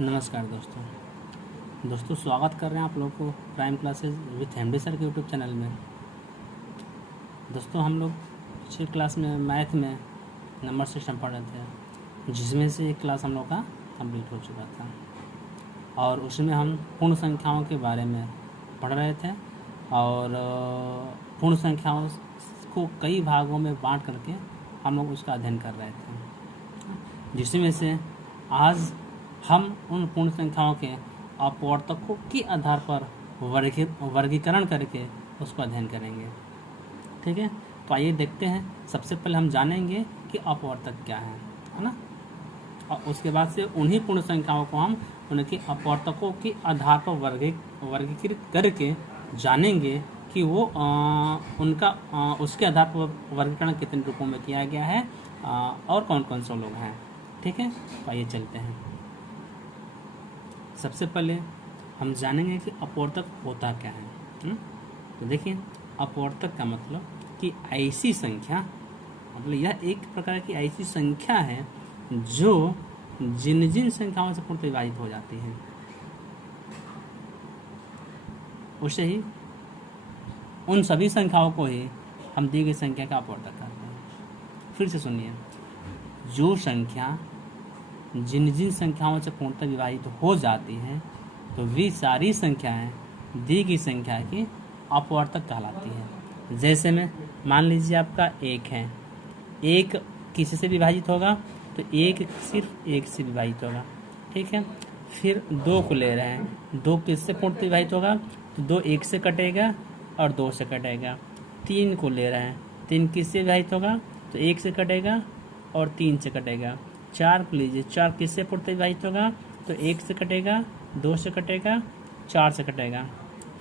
नमस्कार दोस्तों स्वागत कर रहे हैं आप लोगों को prime classes with MD sir के यूट्यूब चैनल में। दोस्तों हम लोग पिछली क्लास में मैथ में नंबर सिस्टम पढ़ रहे थे, जिसमें से एक क्लास हम लोग का कंप्लीट हो चुका था और उसमें हम पूर्ण संख्याओं के बारे में पढ़ रहे थे और पूर्ण संख्याओं को कई भागों में बांट करके हम लोग उसका अध्ययन कर रहे थे, जिसमें से आज हम उन पूर्ण संख्याओं के अपवर्तकों के आधार पर वर्गीकरण करके उसको अध्ययन करेंगे। ठीक है, तो आइए देखते हैं। सबसे पहले हम जानेंगे कि अपवर्तक क्या है ना, और उसके बाद से उन्हीं पूर्ण संख्याओं को हम उनके अपवर्तकों के आधार पर वर्गीकृत करके जानेंगे कि वो उसके आधार पर वर्गीकरण कितने रूपों में किया गया है और कौन कौन से लोग हैं। ठीक है, तो आइए चलते हैं। सबसे पहले हम जानेंगे कि अपवर्तक होता क्या है। तो देखिए, अपवर्तक का मतलब कि ऐसी संख्या, मतलब यह एक प्रकार की ऐसी संख्या है जो जिन जिन संख्याओं से पूर्ण विभाजित हो जाती है उसे ही उन सभी संख्याओं को ही हम दी गई संख्या का अपवर्तक कहते हैं। फिर से सुनिए, जो संख्या जिन जिन संख्याओं से पूर्णतः विभाजित हो जाती हैं तो वे सारी संख्याएं दी गई संख्या की अपवर्तक कहलाती है। जैसे में मान लीजिए आपका एक है, एक किसी से विभाजित होगा तो एक सिर्फ एक से विभाजित होगा। ठीक है, फिर दो को ले रहे हैं, दो किससे पूर्णतः विभाजित होगा तो दो एक से कटेगा और दो से कटेगा। तीन को ले रहे हैं, तीन किससे विभाजित होगा तो एक से कटेगा और तीन से कटेगा। चार को लीजिए, चार किससे पूर्णतः विभाजित होगा तो एक से कटेगा, दो से कटेगा, चार से कटेगा।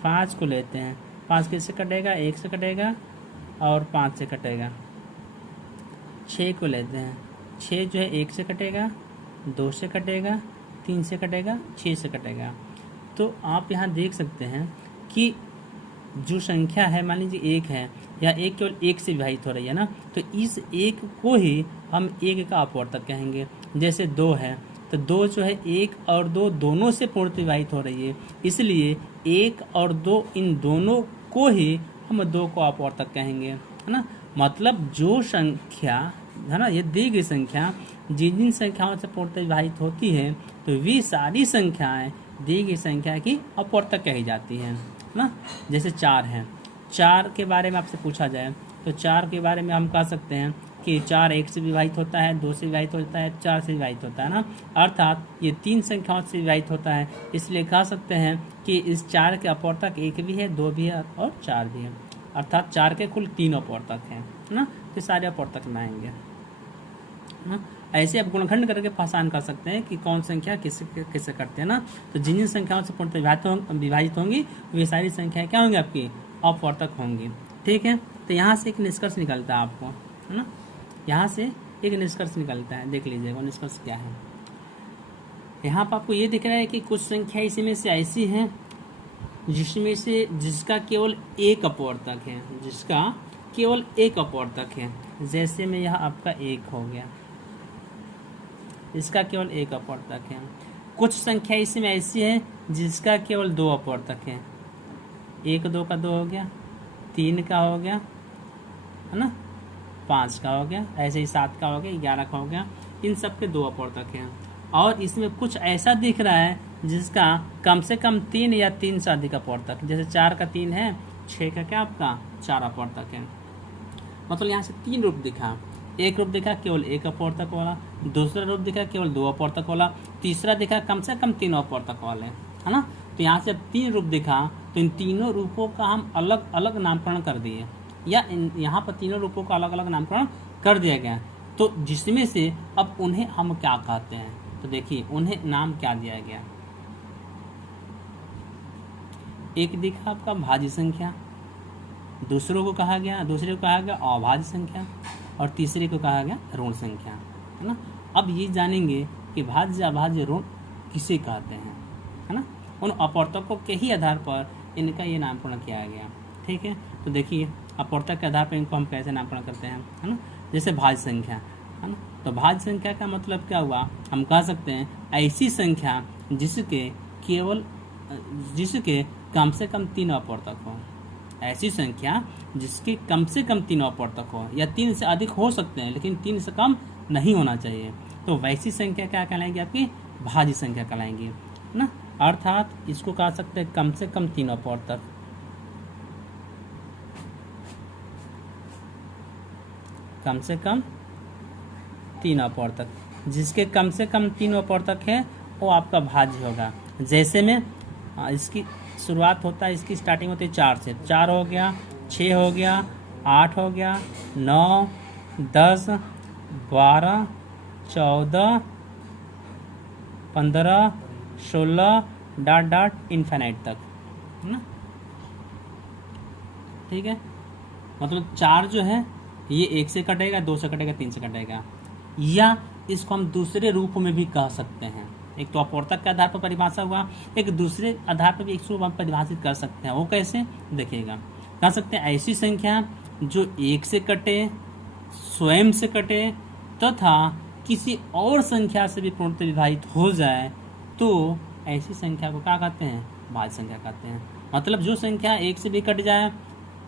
पाँच को लेते हैं, पाँच किससे कटेगा एक से कटेगा और पाँच से कटेगा। छः को लेते हैं, छः जो है एक से कटेगा, दो से कटेगा, तीन से कटेगा, छः से कटेगा। तो आप यहाँ देख सकते हैं कि जो संख्या है, मान लीजिए एक है या एक केवल एक से विभाजित हो रही है ना, तो इस एक को ही हम एक का अपवर्तक कहेंगे। जैसे दो है तो दो जो है एक और दो दोनों से पूर्ण विभाजित हो रही है, इसलिए एक और दो इन दोनों को ही हम दो को अपवर्तक कहेंगे, है ना। मतलब जो संख्या है ना, ये दी गई संख्या जिन जिन संख्याओं से पूर्ण विभाजित होती है तो वे सारी संख्याएं दी गई संख्या की अपवर्तक कही जाती हैं ना। जैसे चार है, चार के बारे में आपसे पूछा जाए तो चार के बारे में हम कह सकते हैं कि चार एक से विभाजित होता है, दो से विभाजित होता है, चार से विभाजित होता है ना, अर्थात ये तीन संख्याओं से विभाजित होता है। इसलिए कह सकते हैं कि इस चार के अपवर्तक एक भी है, दो भी है और चार भी है, अर्थात चार के कुल तीन अपवर्तक हैं ना। तो सारे अपवर्तक में आएंगे ना। ऐसे आप गुणनखंड करके पहचान कर सकते हैं कि कौन संख्या किससे करते हैं ना। तो जिन जिन संख्याओं से पूर्ण विभाजित होंगी वे सारी संख्याएं क्या होंगी आपकी अपवर्तक होंगी। ठीक है, तो यहाँ से एक निष्कर्ष निकलता है आपको, है ना। यहाँ से एक निष्कर्ष निकलता है, देख लीजिएगा निष्कर्ष क्या है। यहाँ पर आपको ये दिख रहा है कि कुछ संख्या इसमें से ऐसी हैं जिसका केवल एक अपवर्तक है, जिसका केवल एक अपवर्तक है। जैसे में यह आपका एक हो गया, इसका केवल एक अपवर्तक है। कुछ संख्या इसमें ऐसी है जिसका केवल दो अपवर्तक है, एक दो का दो हो गया, तीन का हो गया, है ना, पाँच का हो गया, ऐसे ही सात का हो गया, 11 का हो गया। इन सब के दो अपवर्तक हैं। और इसमें कुछ ऐसा दिख रहा है जिसका कम से कम तीन या तीन से अधिक अपवर्तक, जैसे चार का तीन है, छः का क्या आपका चार अपवर्तक है। मतलब यहाँ से तीन रूप दिखा, एक रूप दिखा केवल एक अपवर्तक वाला, दूसरा रूप दिखा केवल दो अपवर्तक वाला, तीसरा दिखा कम से कम तीन अपवर्तक वाले, है ना। तो यहाँ से तीन रूप दिखा तो इन तीनों रूपों का हम अलग अलग नामकरण कर दिए, या यहाँ पर तीनों रूपों का अलग अलग नामकरण कर दिया गया। तो जिसमें से अब उन्हें हम क्या कहते हैं, तो देखिए उन्हें नाम क्या दिया गया। एक दिखा आपका भाज्य संख्या, दूसरे को कहा गया अभाज्य संख्या और तीसरे को कहा गया ऋण संख्या, है ना। अब ये जानेंगे कि भाज्य अभाज्य ऋण किसे कहते हैं, है ना। उन अपवर्तकों के ही आधार पर इनका ये नामकरण किया गया। ठीक है, तो देखिए अपवर्तक के आधार पर इनको हम कैसे नामकरण करते हैं, है ना। जैसे भाज्य संख्या, है ना, तो भाज्य संख्या का मतलब क्या हुआ, हम कह सकते हैं ऐसी संख्या जिसके कम से कम 3 अपवर्तक हो। ऐसी संख्या जिसके कम से कम 3 अपवर्तक हो, या 3 से अधिक हो सकते हैं लेकिन 3 से कम नहीं होना चाहिए, तो वैसी संख्या क्या कहलाएगी? आपकी भाज्य संख्या कहलाएंगी, है ना। अर्थात इसको कह सकते हैं कम से कम 3 अपवर्तक, कम से कम 3 अपवर्तक। जिसके कम से कम 3 अपवर्तक है वो आपका भाज्य होगा। जैसे में इसकी शुरुआत होता है, इसकी स्टार्टिंग होती है 4 से। 4 हो गया, 6 हो गया, 8 हो गया, 9, 10, 12, 14, 15, 16 डॉट डॉट इन्फिनिट तक, है ना। ठीक है, मतलब 4 जो है ये 1 से कटेगा, 2 से कटेगा, 3 से कटेगा। या इसको हम दूसरे रूप में भी कह सकते हैं। एक तो अपवर्तक के आधार पर परिभाषा हुआ, एक दूसरे आधार पर भी इसको हम परिभाषित कर सकते हैं। वो कैसे? देखिएगा, कह सकते हैं ऐसी संख्या जो 1 से कटे, स्वयं से कटे तथा किसी और संख्या से भी पूर्णतः विभाजित हो जाए, तो ऐसी संख्या को क्या कहते हैं? भाज्य संख्या कहते हैं। मतलब जो संख्या 1 से भी कट जाए,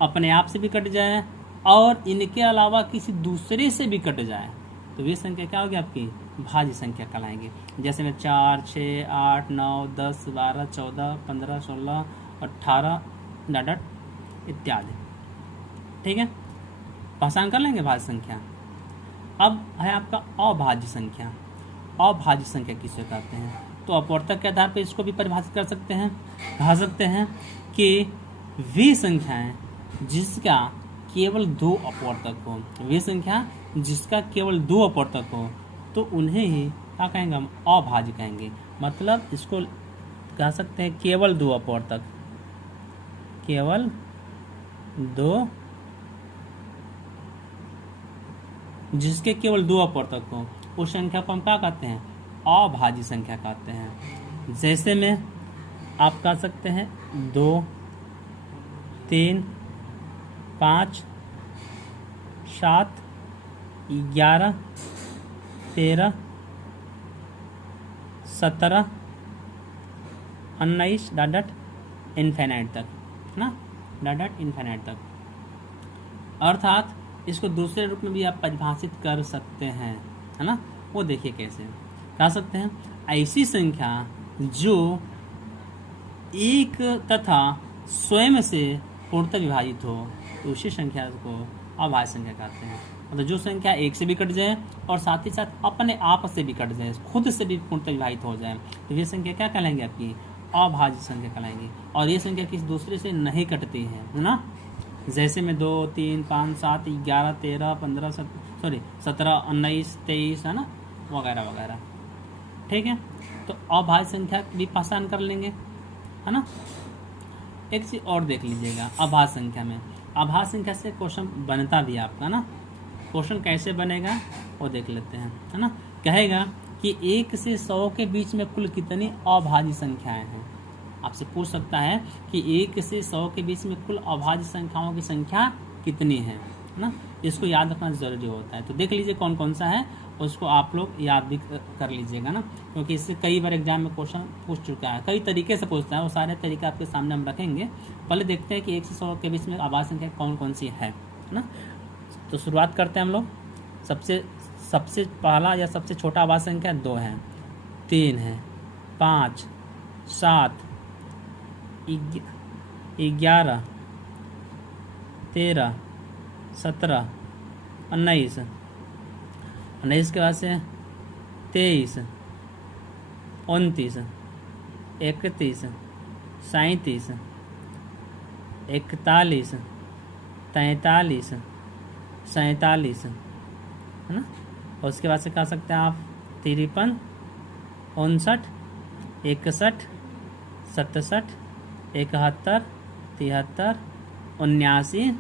अपने आप से भी कट जाए और इनके अलावा किसी दूसरे से भी कट जाए, तो वे संख्या क्या होगी? आपकी भाज्य संख्या कहलाएंगे। जैसे में 4, 6, 8, 9, 10, 12, 14, 15, 16, 18 डॉट इत्यादि। ठीक है, पहचान कर लेंगे भाज्य संख्या। अब है आपका अभाज्य संख्या। अभाज्य संख्या किसे कहते हैं? तो अपवर्तक के आधार पर इसको भी परिभाषित कर सकते हैं। कह सकते हैं कि वे संख्याएं जिसका केवल 2 अपवर्तक हो, वे संख्या जिसका केवल 2 अपवर्तक हो, तो उन्हें ही क्या कहेंगे? हम अभाज्य कहेंगे। मतलब इसको कह सकते हैं केवल 2 अपवर्तक, केवल 2, जिसके केवल 2 अपवर्तक हो, उस संख्या को हम क्या कहते हैं? अभाज्य संख्या कहते हैं। जैसे में आप कह सकते हैं 2, 3, 5, 7, 11, 13, 17, 19 डॉट इन्फिनिट तक, ना, डॉट इन्फिनिट तक। अर्थात इसको दूसरे रूप में भी आप परिभाषित कर सकते हैं, है ना। वो देखिए कैसे कह सकते हैं। ऐसी संख्या जो एक तथा स्वयं से पूर्णतः विभाजित हो, तो उसी संख्या को अभाज्य संख्या कहते हैं। मतलब जो संख्या 1 से भी कट जाए और साथ ही साथ अपने आप से भी कट जाए, खुद से भी पूर्णतः विभाजित हो जाए, तो ये संख्या क्या कहलाएंगे? आपकी अभाज्य संख्या कहलाएंगी। और ये संख्या किसी दूसरे से नहीं कटती है ना। जैसे में 2, 3, 5, 7, 11, 13, 15, 17, 19, 23, है ना, वगैरह वगैरह। ठीक है, तो अभाज्य संख्या भी पहचान कर लेंगे, है ना। एक चीज और देख लीजिएगा अभाज्य संख्या में। अभाज्य संख्या से क्वेश्चन बनता भी आपका ना। क्वेश्चन कैसे बनेगा वो देख लेते हैं, है ना। कहेगा कि 1 से 100 के बीच में कुल कितनी अभाज्य संख्याएं हैं। आपसे पूछ सकता है कि 1 से 100 के बीच में कुल अभाज्य संख्याओं की संख्या कितनी है ना। इसको याद रखना जरूरी होता है। तो देख लीजिए कौन कौन सा है, उसको आप लोग याद भी कर लीजिएगा ना, क्योंकि इससे कई बार एग्जाम में क्वेश्चन पूछ चुका है, कई तरीके से पूछता है। वो सारे तरीके आपके सामने हम रखेंगे। पहले देखते हैं कि 1 से 100 के बीच में अभाज्य संख्या कौन कौन सी है ना। तो शुरुआत करते हैं हम लोग। सबसे पहला या सबसे छोटा अभाज्य संख्या 2 है, 3 है, 5, 7, 11, 13, 17, 19, 19 के बाद से 23, 29, 31, 37, 41, 43, 47, है ना। और उसके बाद से कह सकते हैं आप 53, 59, 61, 67, 71, 73, 79,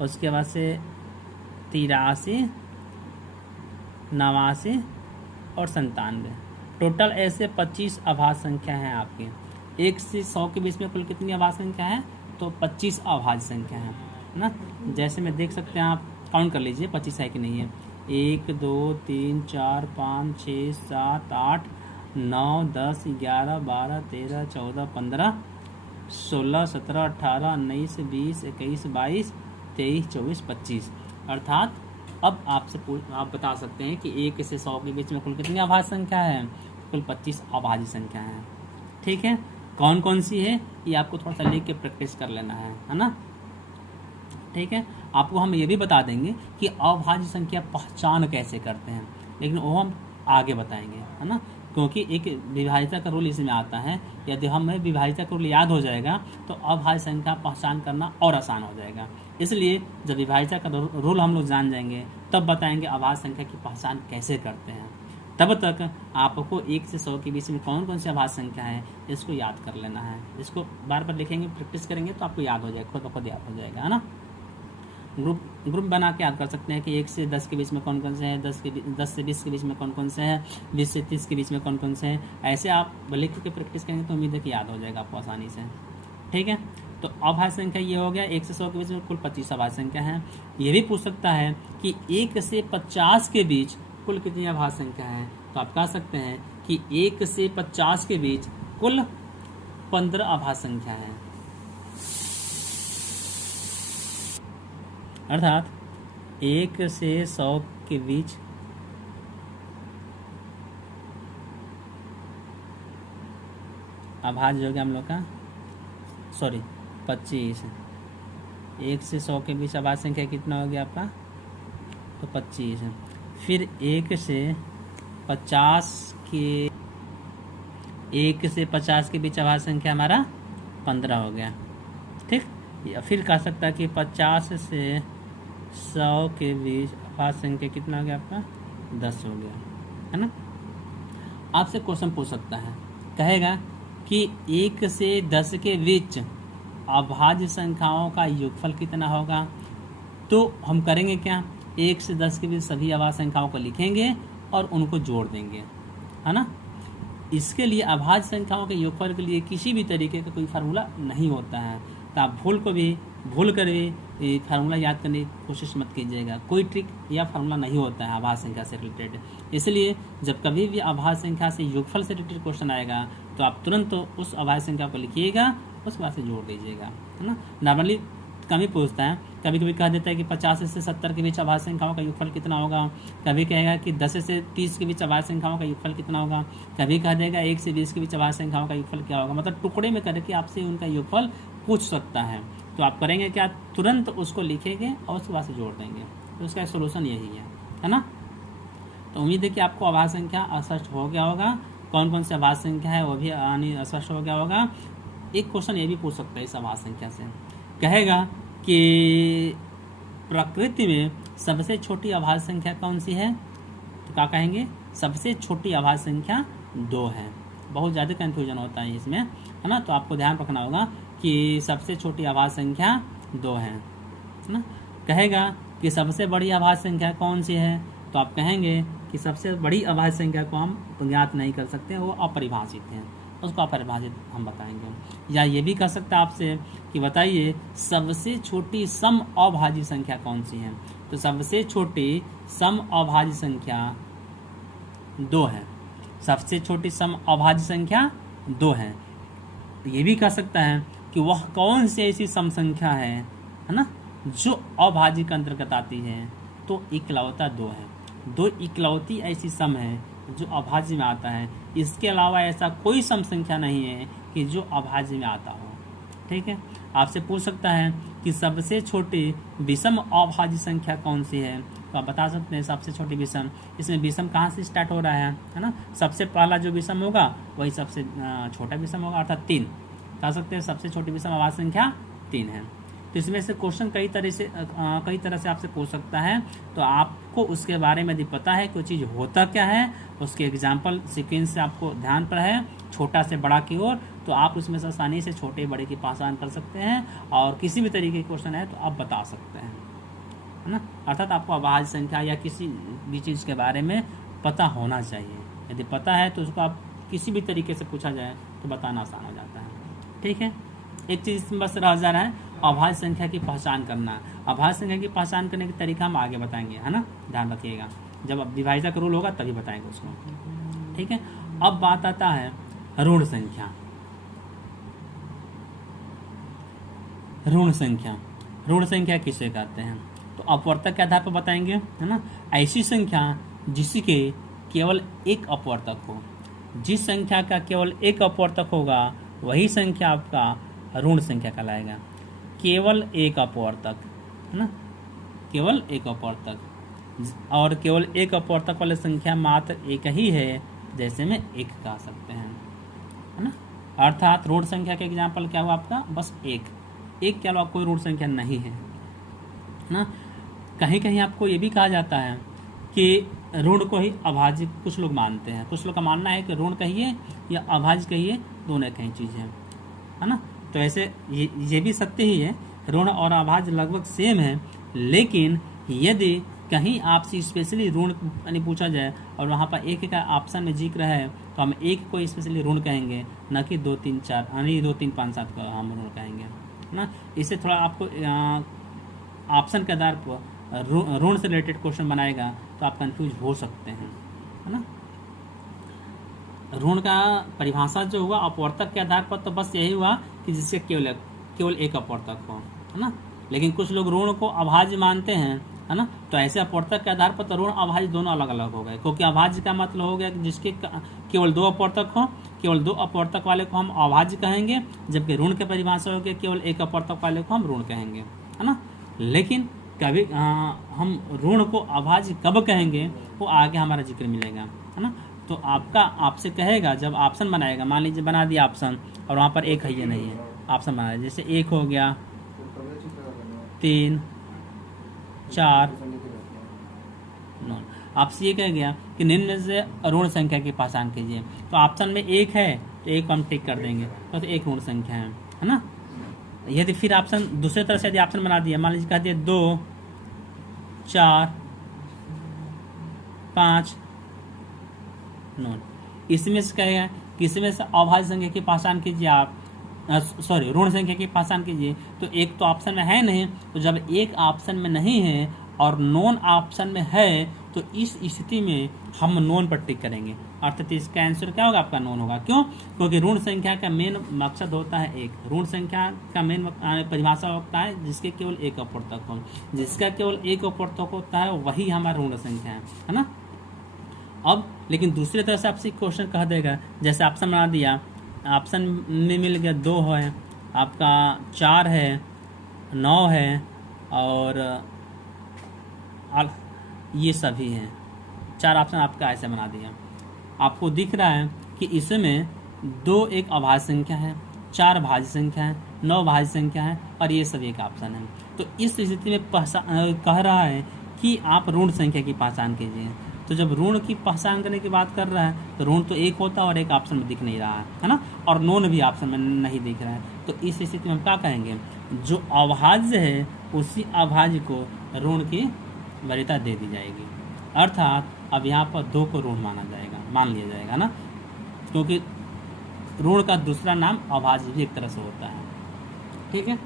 उसके बाद से 83, 89 और 97। टोटल ऐसे 25 अभाज्य संख्या हैं आपकी। 1 से 100 के बीच में कुल कितनी अभाज्य संख्या है? तो 25 अभाज्य संख्या है ना। जैसे में देख सकते हैं, आप काउंट कर लीजिए 25 है कि नहीं है। 1, 2, 3, 4, 5, 6, 7, 8, 9, 10, 11, 12, 13, 14, 15, 16, 17, 18, 19, 20, 21, 22, 23, 24, 25। अर्थात अब आप बता सकते हैं कि 1 से 100 के बीच में कुल कितनी अभाज्य संख्या है? कुल 25 अभाज्य संख्या है। ठीक है, कौन कौन सी है ये आपको थोड़ा सा लिख के प्रैक्टिस कर लेना है ना। ठीक है, आपको हम ये भी बता देंगे कि अभाज्य संख्या पहचान कैसे करते हैं, लेकिन वो हम आगे बताएंगे, है ना। क्योंकि एक विभाज्यता का रूल इसमें आता है, यदि हमें विभाज्यता का रूल याद हो जाएगा तो अभाज्य संख्या पहचान करना और आसान हो जाएगा। इसलिए जब विभाज्यता का रूल हम लोग जान जाएंगे तब बताएंगे अभाज्य संख्या की पहचान कैसे करते हैं। तब तक आपको 1 से 100 के बीच में कौन कौन सी अभाज्य संख्या है इसको याद कर लेना है। इसको बार बार लिखेंगे, प्रैक्टिस करेंगे तो आपको याद हो जाएगा, खुद ब खुद याद हो जाएगा, है ना। ग्रुप बना के याद कर सकते हैं कि 1 से 10 के बीच में कौन कौन से हैं, 10 से 20 के बीच में कौन कौन से हैं, 20 से 30 के बीच में कौन कौन से हैं। ऐसे आप लिख के प्रैक्टिस करेंगे तो उम्मीद है कि याद हो जाएगा आपको आसानी से। ठीक है, तो अभाज्य संख्या ये हो गया। 1 से 100 के बीच में कुल 25 अभाज्य संख्या है। ये भी पूछ सकता है कि 1 से 50 के बीच कुल कितनी अभाज्य संख्या है, तो आप कह सकते हैं कि 1 से 50 के बीच कुल 15 अभाज्य संख्या है। अर्थात 1 से 100 के बीच अभाज्य हो गया हम लोग का 25। 1 से 100 के बीच अभाज्य संख्या कितना हो गया आपका, तो 25। फिर 1 से 50 के बीच अभाज्य संख्या हमारा 15 हो गया। ठीक, या फिर कह सकता है कि 50 से 100 के बीच अभाज्य संख्या कितना हो गया आपका, 10 हो गया, है ना। आपसे क्वेश्चन पूछ सकता है, कहेगा कि 1 से 10 के बीच अभाज्य संख्याओं का योगफल कितना होगा। तो हम करेंगे क्या, 1 से 10 के बीच सभी अभाज्य संख्याओं को लिखेंगे और उनको जोड़ देंगे, है ना। इसके लिए अभाज्य संख्याओं के योगफल के लिए किसी भी तरीके का कोई फार्मूला नहीं होता है, तो आप भूल कर भी फार्मूला याद करने की कोशिश मत कीजिएगा। कोई ट्रिक या फार्मूला नहीं होता है अभाज्य संख्या से रिलेटेड। इसलिए जब कभी भी अभाज्य संख्या से योगफल से रिलेटेड क्वेश्चन आएगा तो आप तुरंत उस अभाज्य संख्या को लिखिएगा, उसके बाद से जोड़ दीजिएगा, है ना। नॉर्मली कम ही पूछता है, कभी कभी कह देता है कि 50 से 70 के बीच अभाज्य संख्याओं का योगफल कितना होगा, कभी कहेगा कि 10 से 30 के बीच अभाज्य संख्याओं का योगफल कितना होगा, कभी कह देगा 1 से 20 के बीच अभाज्य संख्याओं का योगफल क्या होगा। मतलब टुकड़े में करके आपसे उनका योगफल पूछ सकता है। तो आप करेंगे क्या, तुरंत उसको लिखेंगे और उसके बाद से जोड़ देंगे। तो उसका सोल्यूशन यही है ना। तो उम्मीद है कि आपको अभाज्य संख्या स्पष्ट हो गया होगा, कौन कौन सी अभाज्य संख्या है वो भी स्पष्ट हो गया होगा। एक क्वेश्चन ये भी पूछ सकता है इस अभाज्य संख्या से, कहेगा कि प्रकृति में सबसे छोटी अभाज्य संख्या कौन सी है, तो क्या कहेंगे, सबसे छोटी अभाज्य संख्या 2 है। बहुत ज़्यादा कन्फ्यूजन होता है इसमें, है ना। तो आपको ध्यान रखना होगा कि सबसे छोटी अभाज्य संख्या 2 है ना। कहेगा कि सबसे बड़ी अभाज्य संख्या कौन सी है, तो आप कहेंगे कि सबसे बड़ी अभाज्य संख्या को हम ज्ञात नहीं कर सकते, वो अपरिभाषित है, उसको अपरिभाषित हम बताएंगे। या ये भी कह सकता है आपसे कि बताइए सबसे छोटी सम अभाज्य संख्या कौन सी है, तो सबसे छोटी सम अभाज्य संख्या 2 है। सबसे छोटी सम अभाज्य संख्या 2 है। ये भी कह सकता है कि वह कौन सी ऐसी सम संख्या है ना, जो अभाज्य के अंतर्गत आती है, तो इकलौता 2 है। 2 इकलौती ऐसी सम है जो अभाज्य में आता है। इसके अलावा ऐसा कोई सम संख्या नहीं है कि जो अभाज्य में आता हो। ठीक है, आपसे पूछ सकता है कि सबसे छोटी विषम अभाज्य संख्या कौन सी है, तो आप बता सकते हैं सबसे छोटी विषम। इसमें विषम कहाँ से स्टार्ट हो रहा है ना। सबसे पहला जो विषम होगा वही सबसे छोटा विषम होगा, अर्थात 3। कह सकते हैं सबसे छोटी विषम अभाज्य संख्या 3 है। तो इसमें से क्वेश्चन कई तरह से आपसे पूछ सकता है। तो आपको उसके बारे में यदि पता है कोई चीज़ होता क्या है, उसके एग्जाम्पल सीक्वेंस से आपको ध्यान पर है छोटा से बड़ा की ओर, तो आप उसमें से आसानी से छोटे बड़े की पहचान कर सकते हैं और किसी भी तरीके का क्वेश्चन है तो आप बता सकते हैं, है ना। अर्थात आपको अभाज्य संख्या या किसी भी चीज़ के बारे में पता होना चाहिए। यदि पता है तो उसको आप किसी भी तरीके से पूछा जाए तो बताना आसान हो जाता है। ठीक है, एक चीज़ बस रह जा रहा है, अभाज्य संख्या की पहचान करना। अभाज्य संख्या की पहचान करने का तरीका हम आगे बताएंगे, है ना, ध्यान रखिएगा। जब विभाज्यता का रूल होगा तभी बताएंगे उसको। ठीक है, अब बात आता है ऋण संख्या। ऋण संख्या, ऋण संख्या किसे कहते हैं? तो अपवर्तक के आधार पर बताएंगे, है ना। ऐसी संख्या जिसके केवल एक अपवर्तक हो। जिस संख्या का केवल एक अपवर्तक होगा वही संख्या आपका ऋण संख्या कहलाएगा। केवल एक अपवर्तक, है ना, केवल एक अपवर्तक। और केवल एक अपवर्तक वाली संख्या मात्र एक ही है, जैसे में एक कह सकते हैं, है ना। अर्थात ऋण संख्या का एग्जाम्पल क्या हुआ आपका? बस एक के अलावा कोई ऋण संख्या नहीं है ना। कहीं कहीं आपको ये भी कहा जाता है कि ऋण को ही अभाज्य कुछ लोग मानते हैं। कुछ लोग का मानना है कि ऋण कहिए या अभाज्य कहिए, दोनों एक ही चीज़ है ना। तो ऐसे ये भी सत्य ही है, ऋण और अभाज्य लगभग सेम है। लेकिन यदि कहीं आपसे स्पेशली ऋण यानी पूछा जाए और वहाँ पर एक का ऑप्शन में जिक्र है, तो हम एक को स्पेशली ऋण कहेंगे, न कि 2 3 4 यानी 2 3 5 7 को हम ऋण कहेंगे, है ना। इससे थोड़ा आपको ऑप्शन के आधार पर ऋण से रिलेटेड क्वेश्चन बनाएगा तो आप कंफ्यूज हो सकते हैं, है ना। ऋण का परिभाषा जो हुआ अपवर्तक के आधार पर, तो बस यही हुआ कि जिससे केवल एक अपवर्तक हो, है ना। लेकिन कुछ लोग ऋण को अभाज्य मानते हैं, है ना। तो ऐसे अपवर्तक के आधार पर तो ऋण अभाज्य दोनों अलग अलग हो गए, क्योंकि अभाज्य का मतलब हो गया कि जिसके केवल 2 अपवर्तक हो, केवल 2 अपवर्तक वाले को हम अभाज्य कहेंगे, जबकि ऋण के परिभाषा हो गया केवल एक अपवर्तक वाले को हम ऋण कहेंगे, है ना। लेकिन कभी हम ऋण को अभाज्य कब कहेंगे वो आगे हमारा जिक्र मिलेगा, है ना। तो आपसे कहेगा जब ऑप्शन बनाएगा, मान लीजिए बना दिया ऑप्शन और वहाँ पर एक है या नहीं है, ऑप्शन बनाया जैसे 1 हो गया, 3 4 9, आपसे ये कह गया कि निम्न में से ऋण संख्या की पहचान कीजिए। तो ऑप्शन में 1 है तो 1 को हम टिक कर देंगे, तो एक ऋण संख्या है ना। यदि फिर ऑप्शन दूसरे तरह से यदि ऑप्शन बना दिया, मान लीजिए कह दिया 2 4 5 9, इसमें से कहेगा कि इसमें से अभाज्य संख्या की पहचान कीजिए आप, सॉरी ऋण संख्या की पहचान कीजिए। तो एक तो ऑप्शन में है नहीं, तो जब एक ऑप्शन में नहीं है और नॉन ऑप्शन में है, तो इस स्थिति में हम नॉन पर टिक करेंगे। अर्थात इसका आंसर क्या होगा? आपका नॉन होगा। क्यों? क्योंकि ऋण संख्या का मेन मकसद होता है एक। ऋण संख्या का मेन परिभाषा होता है जिसके केवल एक अपवर्तक हो। जिसका केवल एक अपवर्तक होता है वही हमारा ऋण संख्या है ना। अब लेकिन दूसरी तरह से आपसे क्वेश्चन कह देगा, जैसे ऑप्शन बना दिया, ऑप्शन में मिल गया 2 है, आपका 4 है, 9 है और ये सभी हैं। 4 ऑप्शन आपका ऐसे बना दिया। आपको दिख रहा है कि इसमें 2 एक अभाज्य संख्या है, 4 भाज्य संख्या है, 9 भाज्य संख्या है और ये सभी एक ऑप्शन है। तो इस स्थिति में कह रहा है कि आप ऋण संख्या की पहचान कीजिए। तो जब ऋण की पहचान करने की बात कर रहा है तो ऋण तो एक होता है और एक ऑप्शन में दिख नहीं रहा है ना, और नॉन भी ऑप्शन में नहीं दिख रहा है। तो इस स्थिति में हम क्या कहेंगे? जो अभाज्य है उसी अभाज्य को ऋण की वरीयता दे दी जाएगी। अर्थात अब यहाँ पर 2 को ऋण मान लिया जाएगा ना, क्योंकि ऋण का दूसरा नाम अभाज्य भी एक तरह से होता है। ठीक है,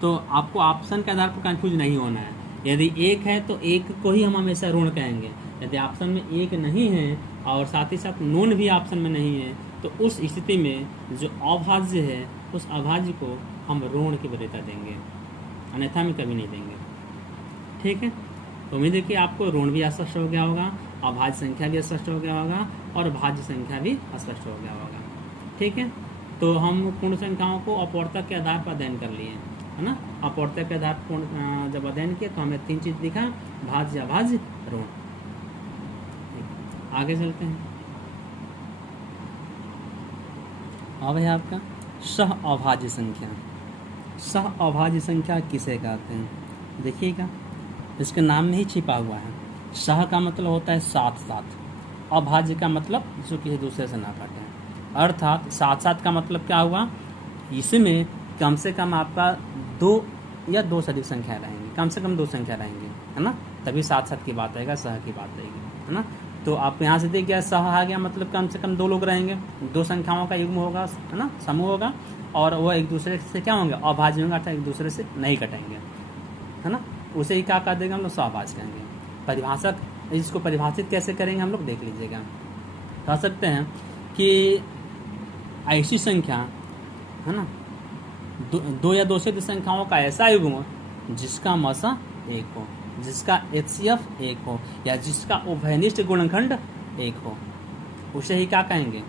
तो आपको ऑप्शन के आधार पर कंफ्यूज नहीं होना है। यदि 1 है तो 1 को ही हम हमेशा ऋण कहेंगे। यदि ऑप्शन में 1 नहीं है और साथ ही साथ नॉन भी ऑप्शन में नहीं है, तो उस स्थिति में जो अभाज्य है उस अभाज्य को हम ऋण की वरीयता देंगे, अन्यथा में कभी नहीं देंगे। ठीक है, तो उम्मीद है कि आपको ऋण भी स्पष्ट हो गया होगा, अभाज्य संख्या भी स्पष्ट हो गया होगा और भाज्य संख्या भी स्पष्ट हो गया होगा। ठीक है, तो हम पूर्ण संख्याओं को अपवर्तक के आधार पर अध्ययन कर लिए, है ना। अपवर्तक के आधार पर जब अध्ययन किया तो हमें 3 चीज दिखा, भाज्य, अभाज्य, ऋण। आगे चलते हैं। अब है आपका सह अभाज्य संख्या। सह अभाज्य संख्या किसे कहते हैं? देखिएगा, इसके नाम में ही छिपा हुआ है। सह का मतलब होता है साथ साथ, अभाज्य का मतलब जो किसी दूसरे से ना कटे। अर्थात साथ साथ का मतलब क्या हुआ? इसमें कम से कम आपका 2 या 2 से अधिक संख्या रहेंगी, कम से कम 2 संख्या रहेंगी, है ना, तभी साथ साथ की बात आएगा, सह की बात आएगी, है ना। तो आप यहाँ से देख गया, सह आ गया मतलब कम से कम 2 लोग रहेंगे, 2 संख्याओं का युग्म होगा, है ना, समूह होगा, और वो एक दूसरे से क्या होंगे? अभाज्य होंगे, अर्थात एक दूसरे से नहीं कटेंगे, है ना। उसे ही क्या कह देगा? हम लोग सहभाज्य कहेंगे। परिभाषक इसको परिभाषित कैसे करेंगे हम लोग देख लीजिएगा। कह सकते हैं कि ऐसी संख्या है ना, दो या दो से अधिक संख्याओं का ऐसा युग्म जिसका मसा एक हो, जिसका HCF एक हो, या जिसका उभयनिष्ठ गुणनखंड एक हो, उसे ही क्या कहेंगे?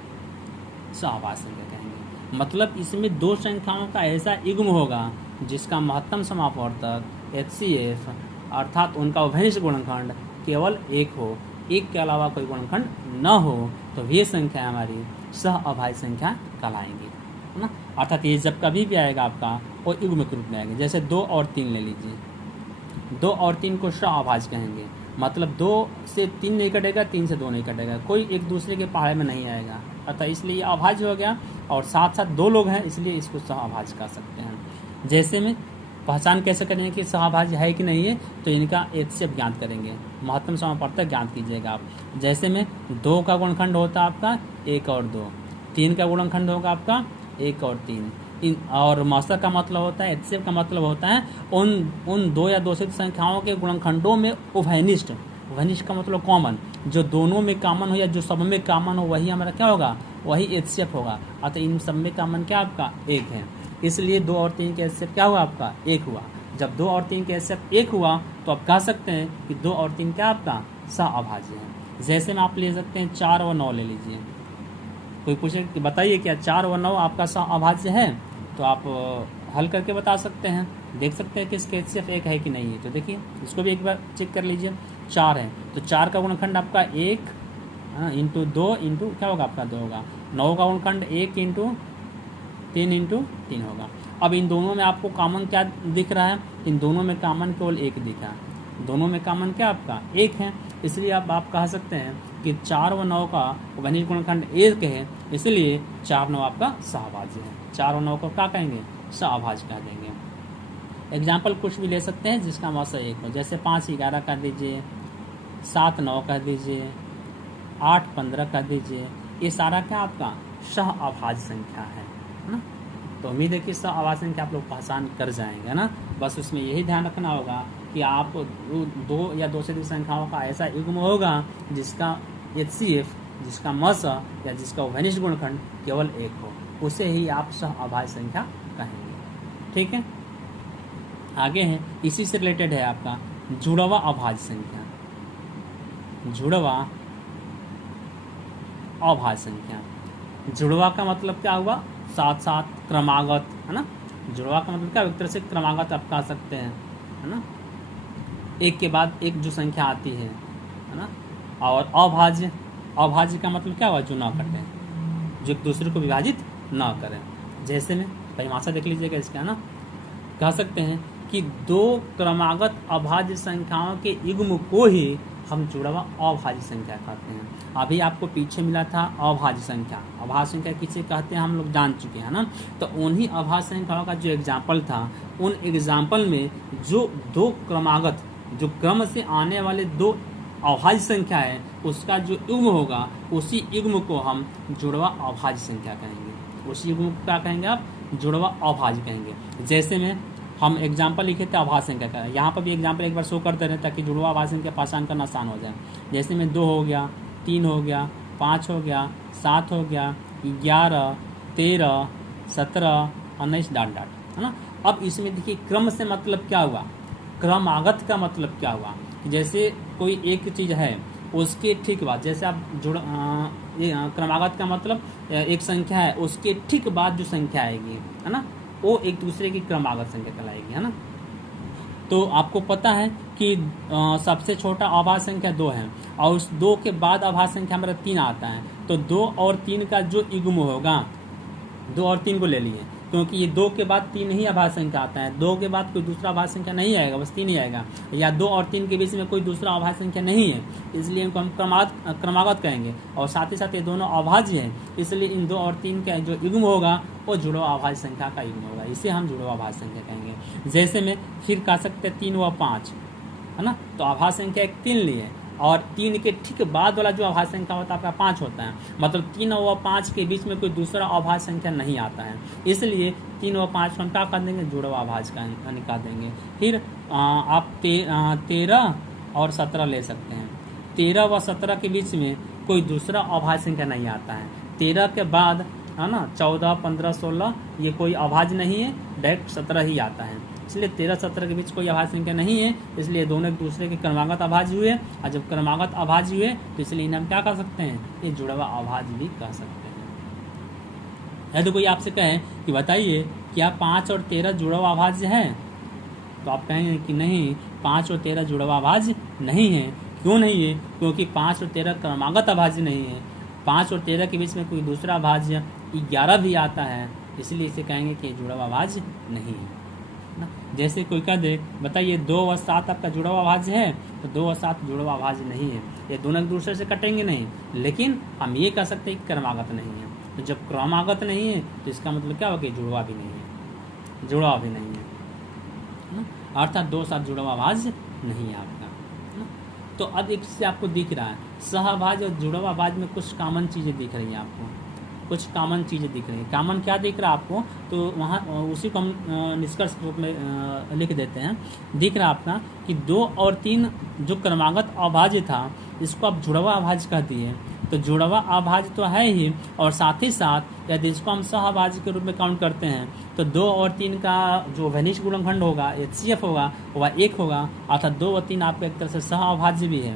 सहअभाज्य संख्या कहेंगे। मतलब इसमें दो संख्याओं का ऐसा युग्म होगा जिसका महत्तम समापवर्तक HCF अर्थात उनका उभयनिष्ठ गुणनखंड केवल एक हो, एक के अलावा कोई गुणनखंड न हो, तो ये संख्या हमारी सहअभाज्य संख्या कहलाएंगी, है ना। अर्थात ये जब कभी भी आएगा आपका वो युग्म के रूप में आएगा। जैसे 2 और 3 ले लीजिए, 2 और 3 को सहअभाज्य कहेंगे। मतलब 2 से 3 नहीं कटेगा, 3 से 2 नहीं कटेगा, कोई एक दूसरे के पहाड़े में नहीं आएगा, अतः इसलिए ये अभाज्य हो गया। और साथ साथ 2 लोग हैं इसलिए इसको सहअभाज्य कह सकते हैं। जैसे में पहचान कैसे करेंगे कि सहअभाज्य है कि नहीं है, तो इनका HCF ज्ञात करेंगे, महत्तम समापवर्तक ज्ञात कीजिएगा आप। जैसे में 2 का गुणनखंड होता है आपका 1 और 2, 3 का गुणनखंड होगा आपका 1 और 3, और मसा का मतलब होता है, HCF का मतलब होता है उन 2 या 2 से अधिक संख्याओं के गुणनखंडों में उभयनिष्ठ, उभयनिष्ठ का मतलब कॉमन, जो दोनों में कॉमन हो या जो सब में कॉमन हो वही हमारा क्या होगा, वही HCF होगा। अतः इन सब में कॉमन क्या आपका 1 है, इसलिए 2 और 3 के HCF क्या हुआ आपका 1 हुआ। जब 2 और 3 के HCF 1 हुआ तो आप कह सकते हैं कि 2 और 3 क्या आपका सहअभाज्य है। जैसे में आप ले सकते हैं 4 और 9 ले लीजिए। कोई पूछे कि बताइए क्या 4 और 9 आपका सहअभाज्य है, तो आप हल करके बता सकते हैं, देख सकते हैं कि इसके HCF 1 है कि नहीं है। तो देखिए इसको भी एक बार चेक कर लीजिए। 4 है तो 4 का गुणनखंड आपका 1 इंटू 2 इंटू क्या होगा आपका 2 होगा। 9 का गुणनखंड 1 इंटू 3 इंटू 3 होगा। अब इन दोनों में आपको कॉमन क्या दिख रहा है, इन दोनों में कॉमन केवल 1 दिखा, दोनों में कॉमन क्या आपका 1 है, इसलिए अब आप कह सकते हैं कि 4 व 9 का उभयनिष्ठ गुणनखंड 1 है, इसलिए 4 9 आपका सहअभाज्य है। 4 और 9 को क्या कहेंगे, सहअभाज्य कह देंगे। एग्जाम्पल कुछ भी ले सकते हैं जिसका मसा 1 हो, जैसे 5 11 कर दीजिए, 7 9 कर दीजिए, 8 15 कर दीजिए, ये सारा क्या आपका सहअभाज्य संख्या है ना। तो उम्मीद है कि सहअभाज्य संख्या आप लोग पहचान कर जाएंगे ना। बस उसमें यही ध्यान रखना होगा कि आप 2 या 2 से अधिक संख्याओं का ऐसा युग्म होगा जिसका HCF, जिसका मसा या जिसका उभयनिष्ठ गुणनखंड केवल 1 हो, उसे ही आप सहअभाज्य संख्या कहेंगे। ठीक है, आगे है इसी से रिलेटेड है आपका जुड़वा अभाज्य संख्या। जुड़वा अभाज्य संख्या, जुड़वा का मतलब क्या हुआ, साथ साथ क्रमागत, है ना। जुड़वा का मतलब क्या, एक तरह से क्रमागत आप कह सकते हैं, है ना, एक के बाद एक जो संख्या आती है ना। और अभाज्य, अभाज्य का मतलब क्या हुआ, जो ना कटे, जो एक दूसरे को विभाजित ना करें। जैसे में परिभाषा देख लीजिएगा इसका, है ना, कह सकते हैं कि 2 क्रमागत अभाज्य संख्याओं के युग्म को ही हम जुड़वा अभाज्य संख्या कहते हैं। अभी आपको पीछे मिला था अभाज्य संख्या, अभाज्य संख्या किसे कहते हैं हम लोग जान चुके हैं ना। तो उन्हीं अभाज्य संख्याओं का जो एग्जाम्पल था, उन एग्जाम्पल में जो 2 क्रमागत, जो क्रम से आने वाले 2 अभाज्य संख्या है, उसका जो युग्म होगा उसी युग्म को हम जुड़वा अभाज्य संख्या कहेंगे। उसी युग्म को क्या कहेंगे आप, जुड़वा अभाज्य कहेंगे। जैसे में हम एग्जाम्पल लिखे थे अभाज्य संख्या का, यहाँ पर भी एग्जाम्पल एक बार शो कर दे रहे हैं ताकि जुड़वा अभाज्य संख्या पहचान करना आसान हो जाए। जैसे में 2 हो गया, 3 हो गया, 5 हो गया, 7 हो गया, 11 13 17 19 डाट डाट, है ना। अब इसमें देखिए क्रम से मतलब क्या हुआ, क्रमागत का मतलब क्या हुआ, जैसे कोई एक चीज़ है उसके ठीक बाद, जैसे आप क्रमागत का मतलब एक संख्या है उसके ठीक बाद जो संख्या आएगी, है ना, वो एक दूसरे की क्रमागत संख्या कहलाएगी, है ना। तो आपको पता है कि सबसे छोटा अभाज्य संख्या 2 है और उस 2 के बाद अभाज्य संख्या हमारा 3 आता है। तो 2 और 3 का जो युग्म होगा, 2 और 3 को ले लिए क्योंकि ये 2 के बाद 3 ही अभाज्य संख्या आता है, 2 के बाद कोई दूसरा अभाज्य संख्या नहीं आएगा, बस 3 ही आएगा, या 2 और 3 के बीच में कोई दूसरा अभाज्य संख्या नहीं है, इसलिए इनको हम क्रमागत कहेंगे। और साथ ही साथ ये दोनों अभाज्य हैं, इसलिए इन 2 और 3 का जो युग्म होगा वो जुड़वा अभाज्य संख्या का युग्म होगा, इसे हम जुड़वा अभाज्य संख्या कहेंगे। जैसे में फिर कह सकते हैं 3 व 5, है ना, तो अभाज्य संख्या एक 3 लिए और 3 के ठीक बाद वाला जो अभाज्य संख्या होता है आपका 5 होता है, मतलब 3 व 5 के बीच में कोई दूसरा अभाज्य संख्या नहीं आता है, इसलिए 3 व 5 को हम क्या कर देंगे, जुड़वा अभाज्य का निकाल देंगे। फिर आप 13 और 17 ले सकते हैं। 13 व 17 के बीच में कोई दूसरा अभाज्य संख्या नहीं आता है। 13 के बाद है ना 14, 15, 16 ये कोई अभाज्य नहीं है, डायरेक्ट 17 ही आता है। इसलिए 13, 17 के बीच कोई अभाज्य संख्या नहीं है, इसलिए दोनों एक दूसरे के क्रमागत अभाज्य हुए। और जब क्रमागत अभाज्य हुए तो इसलिए इन्हें हम क्या कह सकते हैं, ये जुड़ा हुआ अभाज्य भी कह सकते हैं। यदि कोई आपसे कहे कि बताइए क्या 5 और 13 जुड़ा हुआ अभाज्य है, तो आप कहेंगे कि नहीं, 5 और 13 जुड़ा हुआ अभाज्य नहीं है। क्यों नहीं है? क्योंकि 5 और 13 क्रमागत अभाज्य नहीं है। 5 और 13 के बीच में कोई दूसरा अभाज्य 11 भी आता है, इसलिए इसे कहेंगे कि जुड़ा हुआ अभाज्य नहीं है ना। जैसे कोई कह दे बताइए 2 और 7 आपका जुड़ा हुआ अभाज्य है, तो 2 और 7 जुड़ा हुआ अभाज्य नहीं है, ये दोनों एक दूसरे से कटेंगे नहीं, लेकिन हम ये कह सकते हैं कि क्रमागत नहीं है। तो जब क्रमागत नहीं है तो इसका मतलब क्या होगा कि जुड़वा भी नहीं है, जुड़वा भी नहीं है, अर्थात 2 साथ जुड़ा हुआ अभाज्य नहीं है आपका। तो अब एक से आपको दिख रहा है सहअभाज्य और जुड़ा हुआ अभाज्य में कुछ कॉमन चीज़ें दिख रही हैं आपको, कुछ कॉमन चीज़ें दिख रही हैं। कॉमन क्या दिख रहा है आपको, तो वहाँ उसी को हम निष्कर्ष रूप में लिख देते हैं। दिख रहा आपका कि 2 और 3 जो क्रमागत अभाज्य था, इसको आप जुड़ा हुआ अभाज्य कह दिए। तो जुड़ा हुआ अभाज्य तो है ही, और साथ ही साथ यदि इसको हम सहअभाज्य के रूप में काउंट करते हैं तो 2 और 3 का जो वैनिष्ठ गुणनखंड होगा, HCF होगा, वह 1 होगा, अर्थात 2 और 3 आपका एक तरह से सहअभाज्य भी है।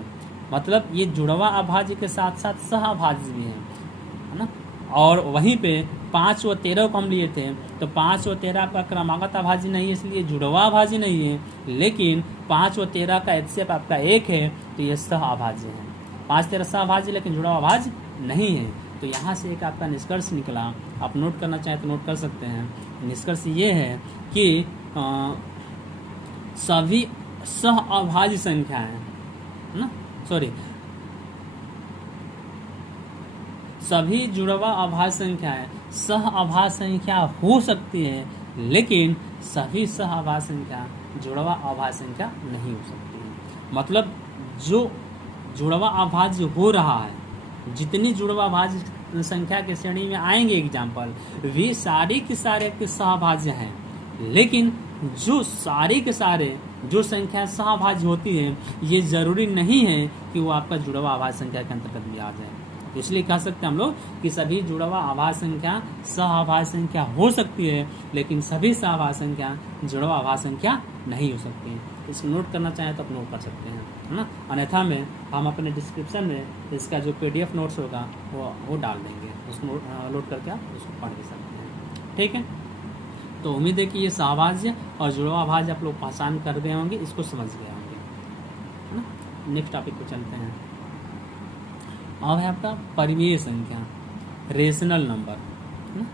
मतलब ये जुड़ा हुआ अभाज्य के साथ साथ सहअभाज्य भी है ना। और वहीं पे 5 और 13 को हम लिए थे, तो 5 और 13 आपका क्रमागत अभाज्य नहीं है, इसलिए जुड़ा हुआ अभाज्य नहीं है। लेकिन 5 और 13 का HCF आपका 1 है, तो यह सहअभाज्य है। 5, 13 सहअभाज्य, लेकिन जुड़ा हुआ अभाज्य नहीं है। तो यहाँ से एक आपका निष्कर्ष निकला, आप नोट करना चाहें तो नोट कर सकते हैं। निष्कर्ष ये है कि सभी सहअभाज्य संख्याएं ना, सभी जुड़ा हुआ अभाज्य संख्याएं सहअभाज्य संख्या हो सकती है, लेकिन सभी सहअभाज्य संख्या जुड़ा हुआ अभाज्य संख्या नहीं हो सकती है। मतलब जो जुड़ा हुआ अभाज्य हो रहा है, जितनी जुड़ा हुआ अभाज्य संख्या के श्रेणी में आएंगे एग्जाम्पल, वे सारे के सारे आपके सहअभाज्य हैं। लेकिन जो सारे के सारे जो संख्या सहअभाज्य होती है, ये जरूरी नहीं है कि वो आपका जुड़ा हुआ अभाज्य संख्या के अंतर्गत भी आ जाए। तो इसलिए कह सकते हैं हम लोग कि सभी जुड़ा हुआ अभाज्य संख्या सहअभाज्य संख्या हो सकती है, लेकिन सभी सहअभाज्य संख्या जुड़ा हुआ अभाज्य संख्या नहीं हो सकती है। इसको नोट करना चाहें तो आप नोट कर सकते हैं, है ना। अन्यथा में हम अपने डिस्क्रिप्शन में इसका जो PDF नोट्स होगा वो डाल देंगे, उसको लोड करके आप उसको पढ़ भी सकते हैं। ठीक है, तो उम्मीद है कि ये सहअभाज्य और जुड़ा हुआ अभाज्य आप लोग पहचान कर गए होंगे, इसको समझ गए होंगे, है ना। नेक्स्ट टॉपिक पे चलते हैं। अब है आपका परिमेय संख्या, रेशनल नंबर, है ना।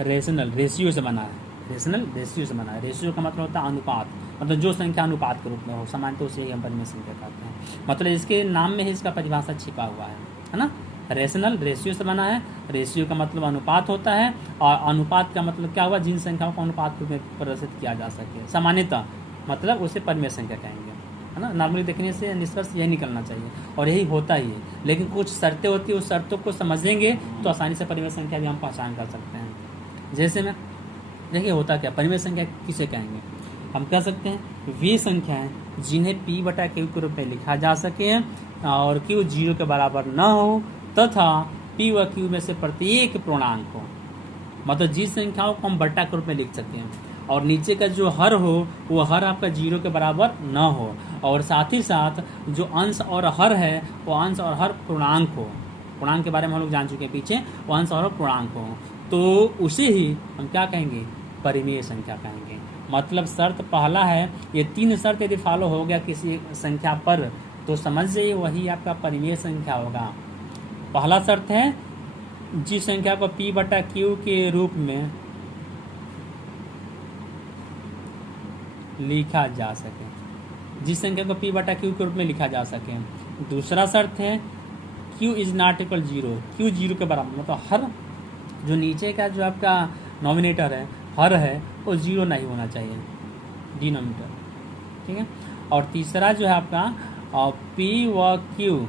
रेशनल रेशियो से बना है, रेशनल रेशियो से बना है। रेशियो का मतलब होता है अनुपात, मतलब जो संख्या अनुपात के रूप में हो, सामान्यतः उसे ही हम परिमेय संख्या कहते हैं। मतलब इसके नाम में ही इसका परिभाषा छिपा हुआ है ना। रेशनल रेशियो से बना है, रेशियो का मतलब अनुपात होता है, और अनुपात का मतलब क्या हुआ, जिन संख्याओं को अनुपात के रूप में प्रदर्शित किया जा सके सामान्यतः, मतलब उसे परिमेय संख्या कहेंगे, है ना। नॉर्मली देखने से निष्कर्ष यही निकलना चाहिए, और यही होता ही है। लेकिन कुछ शर्तें होती है, उस शर्तों को समझेंगे तो आसानी से परिमेय संख्या भी हम पहचान कर सकते हैं। जैसे में देखिए होता क्या, परिमेय संख्या किसे कहेंगे, हम कह सकते हैं वे संख्याएं जिन्हें P/Q के रूप में लिखा जा सके और Q 0 के बराबर न हो, तथा P व Q में से प्रत्येक पूर्णांक हो। मतलब जिस संख्याओं को हम बट्टा के रूप में लिख सकते हैं, और नीचे का जो हर हो वो हर आपका 0 के बराबर न हो, और साथ ही साथ जो अंश और हर है वो अंश और हर पूर्णांक हो। पूर्णांक के बारे में हम लोग जान चुके हैं पीछे, वो अंश और पूर्णांक हो, तो उसे ही हम क्या कहेंगे, परिमेय संख्या कहेंगे। मतलब शर्त पहला है, ये 3 शर्त यदि फॉलो हो गया किसी संख्या पर, तो समझ जाइए वही आपका परिमेय संख्या होगा। पहला शर्त है जिस संख्या को P/Q के रूप में लिखा जा सके, जिस संख्या को P/Q के रूप में लिखा जा सके। दूसरा शर्त है Q is not equal 0, Q 0 के बराबर, मतलब हर जो नीचे का जो आपका नॉमिनेटर है, हर है, वो 0 नहीं होना चाहिए, डिनोमिनेटर, ठीक है। और तीसरा जो है आपका P व Q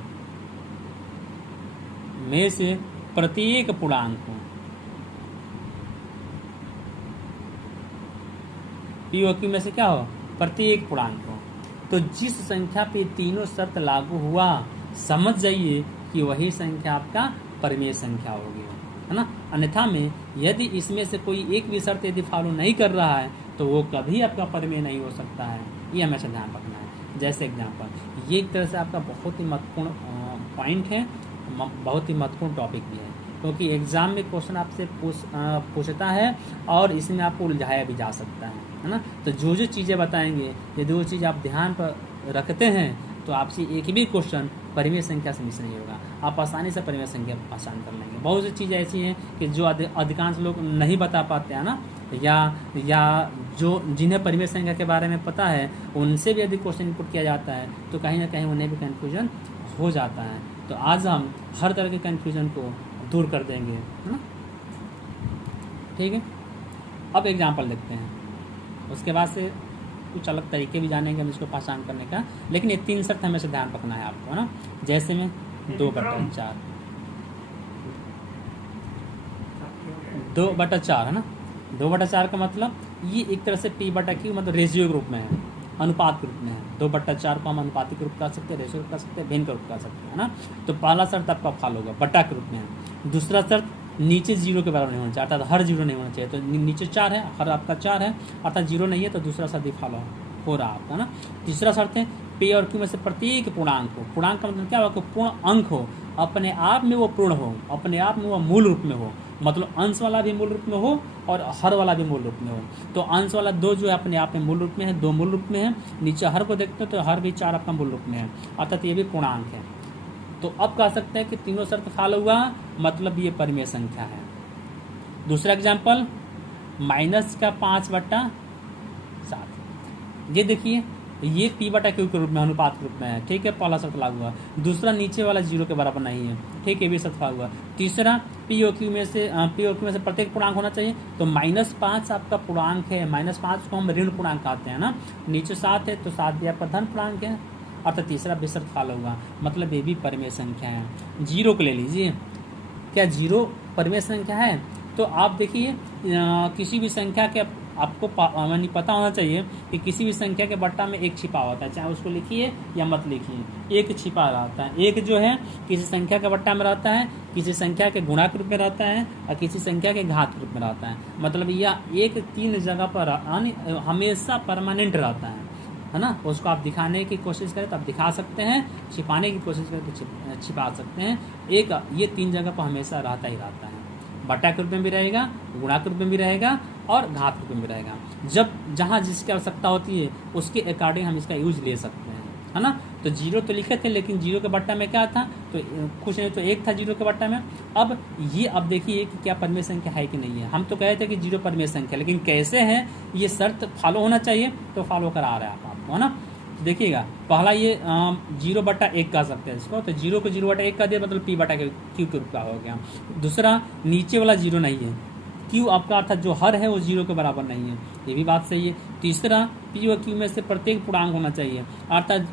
में से प्रत्येक पूर्णांक हो, P व Q में से क्या हो, प्रत्येक पूर्णांक हो, तो जिस संख्या पे तीनों शर्त लागू हुआ, समझ जाइए कि वही संख्या आपका परिमेय संख्या होगी, है ना। अन्यथा में यदि इसमें से कोई एक भी शर्त यदि फॉलो नहीं कर रहा है तो वो कभी आपका परिमेय नहीं हो सकता है, ये हमेशा ध्यान रखना है। जैसे एग्जाम्पल, ये एक तरह से आपका बहुत ही महत्वपूर्ण पॉइंट है, बहुत ही महत्वपूर्ण टॉपिक भी है, क्योंकि एग्जाम में क्वेश्चन आपसे पूछता है और इसमें आपको उलझाया भी जा सकता है ना। तो जो जो चीज़ें बताएंगे यदि वो चीज़ आप ध्यान पर रखते हैं तो आपसे एक भी क्वेश्चन परिमेय संख्या से मिस नहीं होगा, आप आसानी से परिमेय संख्या पहचान कर लेंगे। बहुत सी चीज़ें ऐसी हैं कि जो अधिकांश लोग नहीं बता पाते हैं ना, या जो जिन्हें परिमेय संख्या के बारे में पता है उनसे भी यदि क्वेश्चन इनपुट किया जाता है तो कहीं ना कहीं उन्हें भी कन्फ्यूजन हो जाता है। तो आज हम हर तरह के कन्फ्यूजन को दूर कर देंगे, है ना। ठीक है, अब एग्जाम्पल देखते हैं, उसके बाद से कुछ अलग तरीके भी जानेंगे हम इसको पहचान करने का, लेकिन ये 3 शर्त हमेशा ध्यान रखना है आपको, है ना। जैसे में 2/4, 2/4 है ना। 2/4 का मतलब ये एक तरह से P/Q मतलब रेशियो के रूप में है, अनुपात के रूप में है। 2/4 को हम अनुपातिक रूप कर सकते हैं, रेशियो कर सकते हैं, भिन्न का रूप कर सकते हैं, है ना। तो पहला शर्त आपका फॉलो होगा, बटा के रूप में है। दूसरा शर्त नीचे 0 के बराबर नहीं होना चाहिए, अर्थात हर 0 नहीं होना चाहिए। तो नीचे 4 है, हर आपका 4 है, अर्थात 0 नहीं है, तो दूसरा शर्त फॉलो हो रहा आपका, है ना। तीसरा शर्त है P और Q में से प्रत्येक पूर्णांक हो, पूर्णांक का मतलब क्या हुआ कि पूर्ण अंक हो, अपने आप में वो पूर्ण हो, अपने आप में वो मूल रूप में हो, मतलब अंश वाला भी मूल रूप में हो और हर वाला भी मूल रूप में हो। तो अंश वाला 2 जो है अपने आप में मूल रूप में है, 2 मूल रूप में है। नीचे हर को देखते हो तो हर भी 4 आपका मूल रूप में है, अर्थात ये भी पूर्णांक है। तो अब कह सकते हैं कि तीनों शर्त फॉलो हुआ, मतलब ये परिमेय संख्या है। दूसरा एग्जाम्पल, -5/7, ये देखिए ये P/Q के रूप में, अनुपात के रूप में है, ठीक है, पहला शर्त लागू हुआ। दूसरा नीचे वाला 0 के बराबर नहीं है, ठीक है, भी शर्त लागू हुआ। तीसरा P और Q में से प्रत्येक पूर्णांक होना चाहिए, तो -5 आपका पूर्णांक है, -5 को हम ऋण पूर्णांक कहते हैं ना। नीचे 7 है तो 7 भी आपका धन पूर्णांक है, अर्थात तीसरा भी शर्त फॉलो हुआ, मतलब ये भी परिमेय संख्या है। 0 को ले लीजिए, क्या 0 परिमेय संख्या है? तो आप देखिए किसी भी संख्या के आपको पता होना चाहिए कि किसी भी संख्या के बट्टा में एक छिपा होता है, चाहे उसको लिखिए या मत लिखिए, एक छिपा रहता है। एक जो है किसी संख्या के बट्टा में रहता है, किसी संख्या के गुणा के रूप में रहता है और किसी संख्या के घात के रूप में रहता है। मतलब यह एक 3 जगह पर हमेशा परमानेंट रहता है ना। उसको आप दिखाने की कोशिश करें तो आप दिखा सकते हैं, छिपाने की कोशिश करें तो छिपा सकते हैं। एक ये 3 जगह पर हमेशा रहता ही रहता है, बटा के रूप में भी रहेगा, गुणा के रूप में भी रहेगा और घात के रूप में भी रहेगा। जब जहाँ जिसकी आवश्यकता होती है उसके अकॉर्डिंग हम इसका यूज ले सकते हैं, है ना। तो 0 तो लिखे थे, लेकिन 0 के बट्टा में क्या था, तो कुछ नहीं, तो 1 था 0 के बट्टा में। अब देखिए कि क्या परिमेय संख्या है कि नहीं है। हम तो कहे थे कि 0 परिमेय संख्या, लेकिन कैसे है ये शर्त फॉलो होना चाहिए, तो फॉलो करा रहा है आपको, है ना। देखिएगा, पहला ये 0/1 कह सकते हैं इसको, तो 0 को 0/1 का दिया, मतलब P/Q के रूप का हो गया। दूसरा नीचे वाला 0 नहीं है, Q आपका अर्थात जो हर है वो 0 के बराबर नहीं है, ये भी बात सही है। तीसरा P और Q में से प्रत्येक पूर्णांक होना चाहिए, अर्थात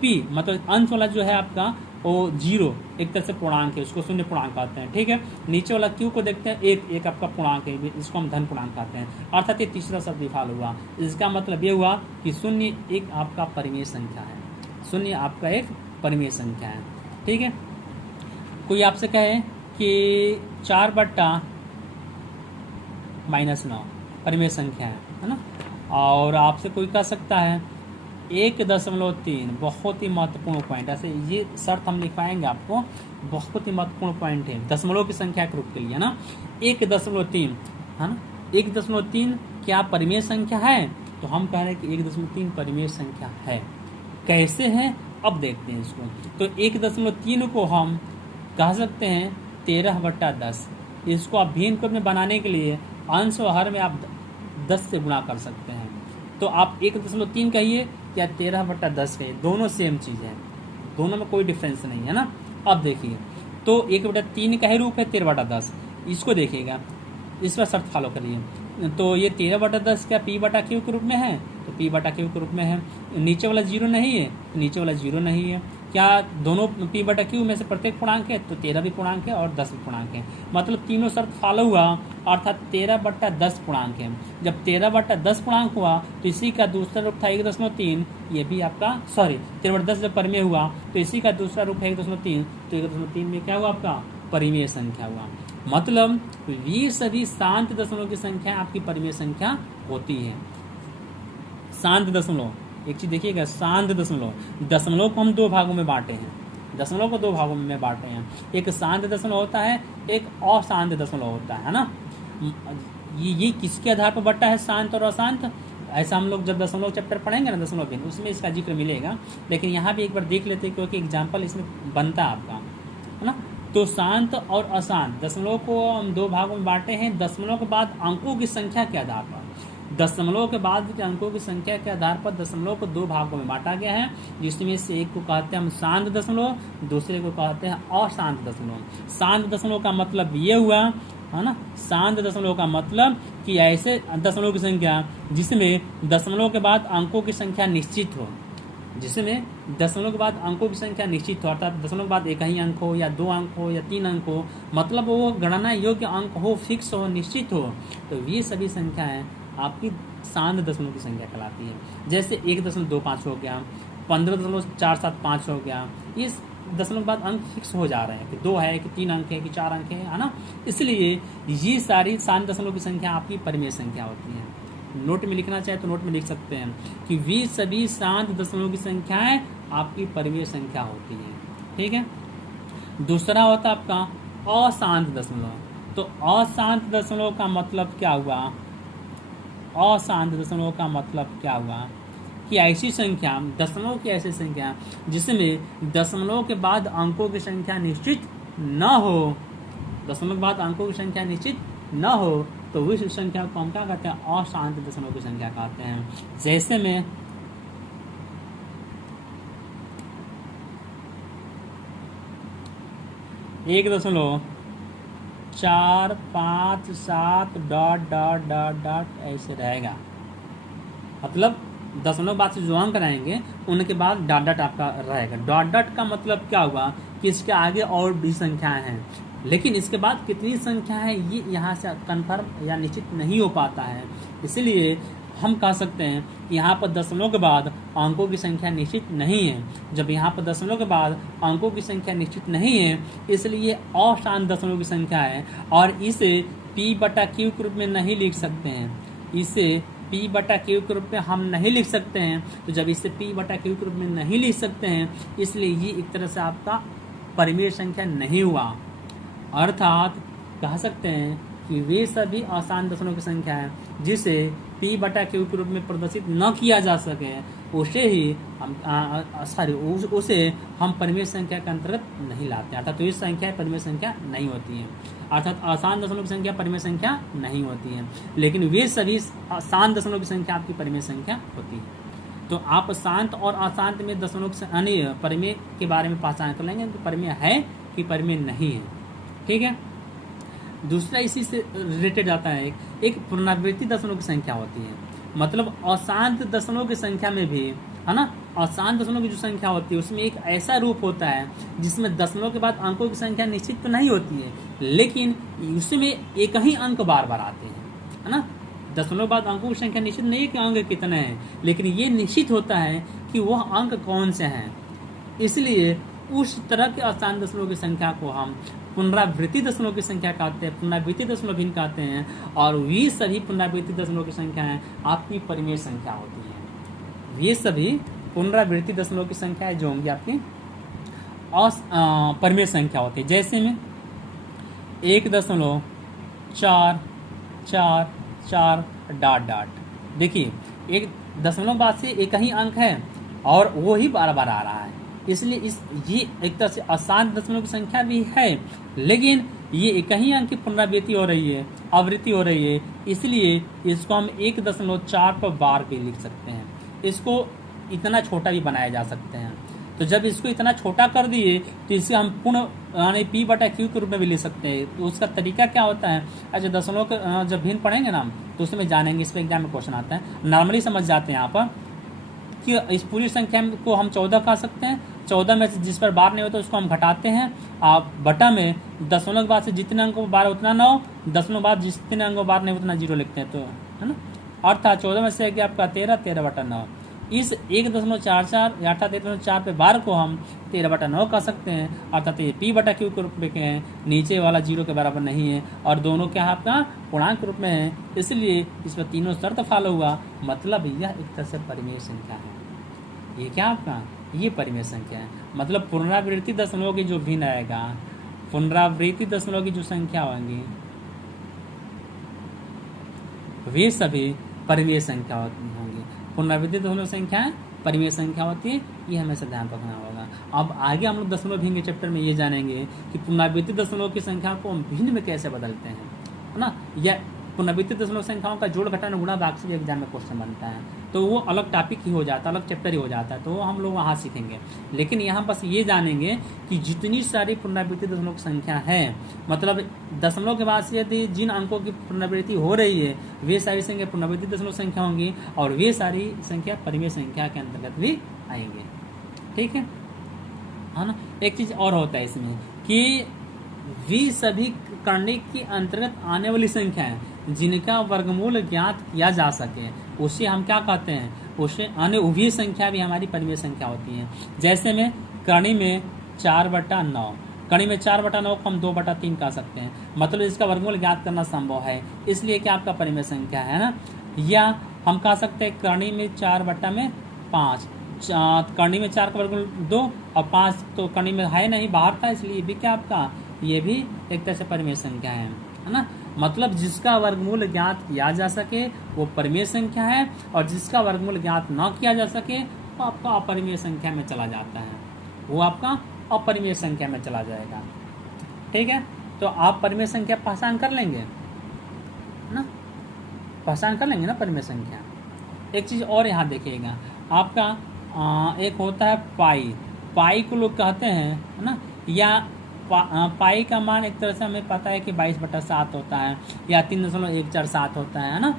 P मतलब अंश वाला जो है आपका वो 0 एक तरह से पूर्णांक है, उसको शून्य पूर्णांक कहते हैं, ठीक है। नीचे वाला Q को देखते हैं, एक आपका पूर्णांक है, इसको हम धन पूर्णांक कहते हैं, अर्थात ये तीसरा शब्द विफल हुआ। इसका मतलब ये हुआ कि 0 एक आपका परिमेय संख्या है, 0 आपका एक परिमेय संख्या है, ठीक है। कोई आपसे कहे कि 4/-9 परिमेय संख्या है ना। और आपसे कोई कह सकता है 1.3, बहुत ही महत्वपूर्ण पॉइंट, ऐसे ये शर्त हम लिखवाएंगे आपको, बहुत ही महत्वपूर्ण पॉइंट है दशमलव की संख्या के रूप के लिए ना। 1.3 है ना, 1.3 क्या परिमेय संख्या है? तो हम कह रहे हैं कि 1.3 परिमेय संख्या है। कैसे है अब देखते हैं इसको। तो 1.3 को हम कह सकते हैं 13/10। इसको आप भिन्न रूप में बनाने के लिए अंश और हर में आप 10 से गुणा कर सकते हैं। तो आप 1.3 कहिए या 13/10 कहिए, दोनों सेम चीज़ है, दोनों में कोई डिफरेंस नहीं है ना। अब देखिए, तो 1/3 का ही रूप है 13/10, इसको देखिएगा, इस पर शर्त फॉलो करिए। तो ये 13/10 क्या P/Q के रूप में है, तो P/Q के रूप में है। नीचे वाला 0 नहीं है, तो नीचे वाला 0 नहीं है, क्या दोनों p बटा q में से प्रत्येक पूर्णांक है? तो 13 भी पूर्णांक है और 10 भी पूर्णांक है, मतलब तीनों शर्त फॉलो हुआ, अर्थात 13/10 पूर्णांक है। जब 13/10 पूर्णांक हुआ तो इसी का दूसरा रूप था 1.3, ये भी आपका 13/10 जब परिमेय हुआ तो इसी का दूसरा रूप है 1.3, तो 1.3 में क्या हुआ आपका परिमेय संख्या हुआ। मतलब ये सभी शांत दशमलव की संख्या आपकी परिमेय संख्या होती है। शांत दशमलव, एक चीज देखिएगा, शांत दशमलव को हम दो भागों में बांटे हैं, दशमलव को दो भागों में बांटे हैं। एक शांत दशमलव होता है, एक अशांत दशमलव होता है ना। ये किसके आधार पर बंटा है, शांत और अशांत? ऐसा हम लोग जब दशमलव चैप्टर पढ़ेंगे ना, दशमलव भिन्न, उसमें इसका जिक्र मिलेगा। लेकिन यहाँ भी एक बार देख लेते हैं, क्योंकि एग्जाम्पल इसमें बनता है आपका, है ना। तो शांत और अशांत दशमलव को हम दो भागों में बांटे हैं, दशमलव के बाद अंकों की संख्या के आधार पर। दशमलव के बाद के अंकों की संख्या के आधार पर दशमलव को दो भागों में बांटा गया है, जिसमें से एक को कहते हैं हम शांत दशमलव, दूसरे को कहते हैं अशांत दशमलव। शांत दशमलव का मतलब ये हुआ, है ना, शांत दशमलव का मतलब कि ऐसे दशमलव की संख्या जिसमें दशमलव के बाद अंकों की संख्या निश्चित हो, जिसमें दशमलव के बाद अंकों की संख्या निश्चित हो, अर्थात दशमलव के बाद एक ही अंक हो या दो अंक हो या तीन अंक हो, मतलब वो गणना योग्य अंक हो, फिक्स हो, निश्चित हो, तो ये सभी संख्याएं आपकी शांत दशमलव की संख्या कहलाती है। जैसे 1.25 हो गया, 15.475 हो गया, ये दशमलव के बाद अंक फिक्स हो जा रहे हैं कि दो है कि तीन अंक है कि चार अंक है ना। इसलिए ये सारी शांत दशमलव की संख्या आपकी परिमेय संख्या होती है। नोट में लिखना चाहे तो नोट में लिख सकते हैं कि वे सभी शांत दशमलव की संख्याएं आपकी परिमेय संख्या होती है। ठीक है। दूसरा होता है आपका अशांत दशमलव। तो अशांत दशमलव का मतलब क्या हुआ? अशांत दशमलव का मतलब क्या हुआ कि ऐसी संख्या, दशमलव की ऐसी संख्या जिसमें दशमलव के बाद अंकों की संख्या निश्चित न हो, दशमलव के बाद अंकों की संख्या निश्चित न हो, तो उस संख्या को हम क्या कहते हैं? अशांत दशमलव की संख्या कहते हैं। जैसे में 1.457 ऐसे रहेगा, मतलब दशमलव बाद से जो अंक रहेंगे उनके बाद डॉट डॉट आपका रहेगा। डॉट डॉट का मतलब क्या हुआ कि इसके आगे और भी संख्याएं हैं, लेकिन इसके बाद कितनी संख्या है ये यहाँ से कंफर्म या निश्चित नहीं हो पाता है। इसलिए हम कह सकते हैं कि यहाँ पर दशमलव के बाद अंकों की संख्या निश्चित नहीं है। जब यहाँ पर दशमलव के बाद अंकों की संख्या निश्चित नहीं है, इसलिए अशांत दशमलव की संख्या है और इसे p/q के रूप में नहीं लिख सकते हैं। इसे p/q के रूप में हम नहीं लिख सकते हैं। तो जब इसे p/q के रूप में नहीं लिख सकते हैं, इसलिए ये एक तरह से आपका परिमेय संख्या नहीं हुआ। अर्थात कह सकते हैं कि वे सभी अशांत दशमलव की संख्या है जिसे p/q के रूप में प्रदर्शित न किया जा सके, उसे ही हम उसे हम परिमेय संख्या के अंतर्गत नहीं लाते हैं। अर्थात तो ये संख्या परिमेय संख्या नहीं होती है। अर्थात अशांत दशमलव की संख्या परिमेय संख्या नहीं होती है, लेकिन वे सभी शांत दशमलव की संख्या आपकी परिमेय संख्या होती है। तो आप शांत और अशांत में दशमलव परिमेय के बारे में पहचान कर लेंगे कि परिमेय है कि परिमेय नहीं है। ठीक है। दूसरा इसी से रिलेटेड आता है, एक पुनरावृत्ति दशमलव की संख्या होती है। मतलब अशांत दशमलव की संख्या में भी, है ना, अशांत दशमलव की जो संख्या होती है उसमें एक ऐसा रूप होता है जिसमें दशमलव के बाद अंकों की संख्या निश्चित तो नहीं होती है, लेकिन उसमें एक ही अंक बार बार आते हैं, है ना। दशमलव के बाद अंकों की संख्या निश्चित नहीं है कि अंक कितने हैं, लेकिन ये निश्चित होता है कि वह अंक कौन से हैं। इसलिए उस तरह के अशांत दशमलव की संख्या को हम पुनरावृत्ति दशमलव की संख्या कहते हैं, पुनरावृत्ति दशमलव भिन्न कहते हैं। और ये सभी पुनरावृत्ति दशमलव की संख्याएं आपकी परिमेय संख्या होती है। ये सभी पुनरावृत्ति दशमलव की संख्याएं जो होंगी आपकी परिमेय संख्या होती है। जैसे में 1.444 देखिए, एक दशमलव बाद से एक ही अंक है और वो ही बार बार आ रहा है, इसलिए ये एक तरह से अशांत दशमलव की संख्या भी है, लेकिन ये एक ही अंक की पुनरावृत्ति हो रही है, आवृत्ति हो रही है, इसलिए इसको हम 1.4 पर बार भी लिख सकते हैं। इसको इतना छोटा भी बनाया जा सकते हैं। तो जब इसको इतना छोटा कर दिए तो इसे हम पूर्ण यानी p/q के रूप में भी ले सकते हैं। तो उसका तरीका क्या होता है? अच्छा, दशमलव का जब भिन्न पढ़ेंगे ना तो उसमें जानेंगे, इस पर एग्जाम में क्वेश्चन आता है। नॉर्मली समझ जाते हैं यहाँ पर कि इस पूरी संख्या को हम 14 कह सकते हैं 14 में से जिस पर बार नहीं होता उसको हम घटाते हैं, आप बटा में दशमलव के बाद से जितने अंकों पर बार उतना 9, दशमलव बाद जितने अंकों पर बार नहीं उतना 0 लिखते हैं, तो है ना। अर्थात 14 में से आपका 13, 13/9। इस 1.44 या अर्थात 1.4 पे बार को हम 13/9 कह सकते हैं, अर्थात ये p/q के रूप में हैं, नीचे वाला 0 के बराबर नहीं है और दोनों क्या है आपका पूर्णांक रूप में है, इसलिए इसमें तीनों शर्त फॉलो हुआ, मतलब यह एक तरह से परिमेय संख्या है। ये क्या आपका ये परिमेय संख्या है, मतलब पुनरावृत्ति दशमलव की जो भिन्न आएगा, पुनरावृत्ति दशमलव की जो संख्या होंगी वे सभी परिमेय संख्या होंगी। पुनरावृत्ति दशमलव संख्याएं परिमेय संख्या होती है, ये हमेशा ध्यान रखना होगा। अब आगे हम लोग दशमलव भिन्न के चैप्टर में ये जानेंगे कि पुनरावृत्ति दशमलव की संख्या को हम भिन्न में कैसे बदलते हैं, है ना। या पुनरावृत्ति दशमलव संख्याओं का जोड़ घटाना गुणा भाग से भी एग्जाम में क्वेश्चन बनता है, तो वो अलग टॉपिक ही हो जाता है, अलग चैप्टर ही हो जाता है, तो वो हम लोग वहाँ सीखेंगे। लेकिन यहाँ बस ये जानेंगे कि जितनी सारी पुनरावृत्ति दशमलव की संख्या है, मतलब दशमलव के बाद से यदि जिन अंकों की पुनरावृत्ति हो रही है वे सारी संख्या पुनरावृत्ति दशमलव संख्या होंगी और वे सारी संख्या परिमेय संख्या के अंतर्गत भी आएंगे। ठीक है ना। एक चीज और होता है इसमें कि वे सभी करने के अंतर्गत आने वाली संख्या है जिनका वर्गमूल ज्ञात किया जा सके, उसे हम क्या कहते हैं, उसे अन्य उभय संख्या भी हमारी परिमेय संख्या होती है। जैसे में करणी में 4/9, करणी में 4/9 को हम 2/3 कह सकते हैं, मतलब इसका वर्गमूल ज्ञात करना संभव है, इसलिए क्या आपका परिमेय संख्या है ना। या हम कह सकते हैं करणी में 4/5, करणी में 4 का वर्गमूल 2 और 5 तो करणी में है नहीं, बाहर था, इसलिए भी क्या आपका ये भी एक तरह से परिमेय संख्या है ना। मतलब जिसका वर्गमूल ज्ञात किया जा सके वो परिमेय संख्या है और जिसका वर्गमूल ज्ञात न किया जा सके वो आपका अपरिमेय संख्या में चला जाता है, वो आपका अपरिमेय संख्या में चला जाएगा। ठीक है, तो आप परिमेय संख्या पहचान कर लेंगे ना, पहचान कर लेंगे ना परिमेय संख्या। एक चीज और यहाँ देखिएगा, आपका एक होता है पाई, पाई को लोग कहते हैं है ना, या पाई का मान एक तरह से हमें पता है कि 22/7 होता है या 3.147 होता है ना।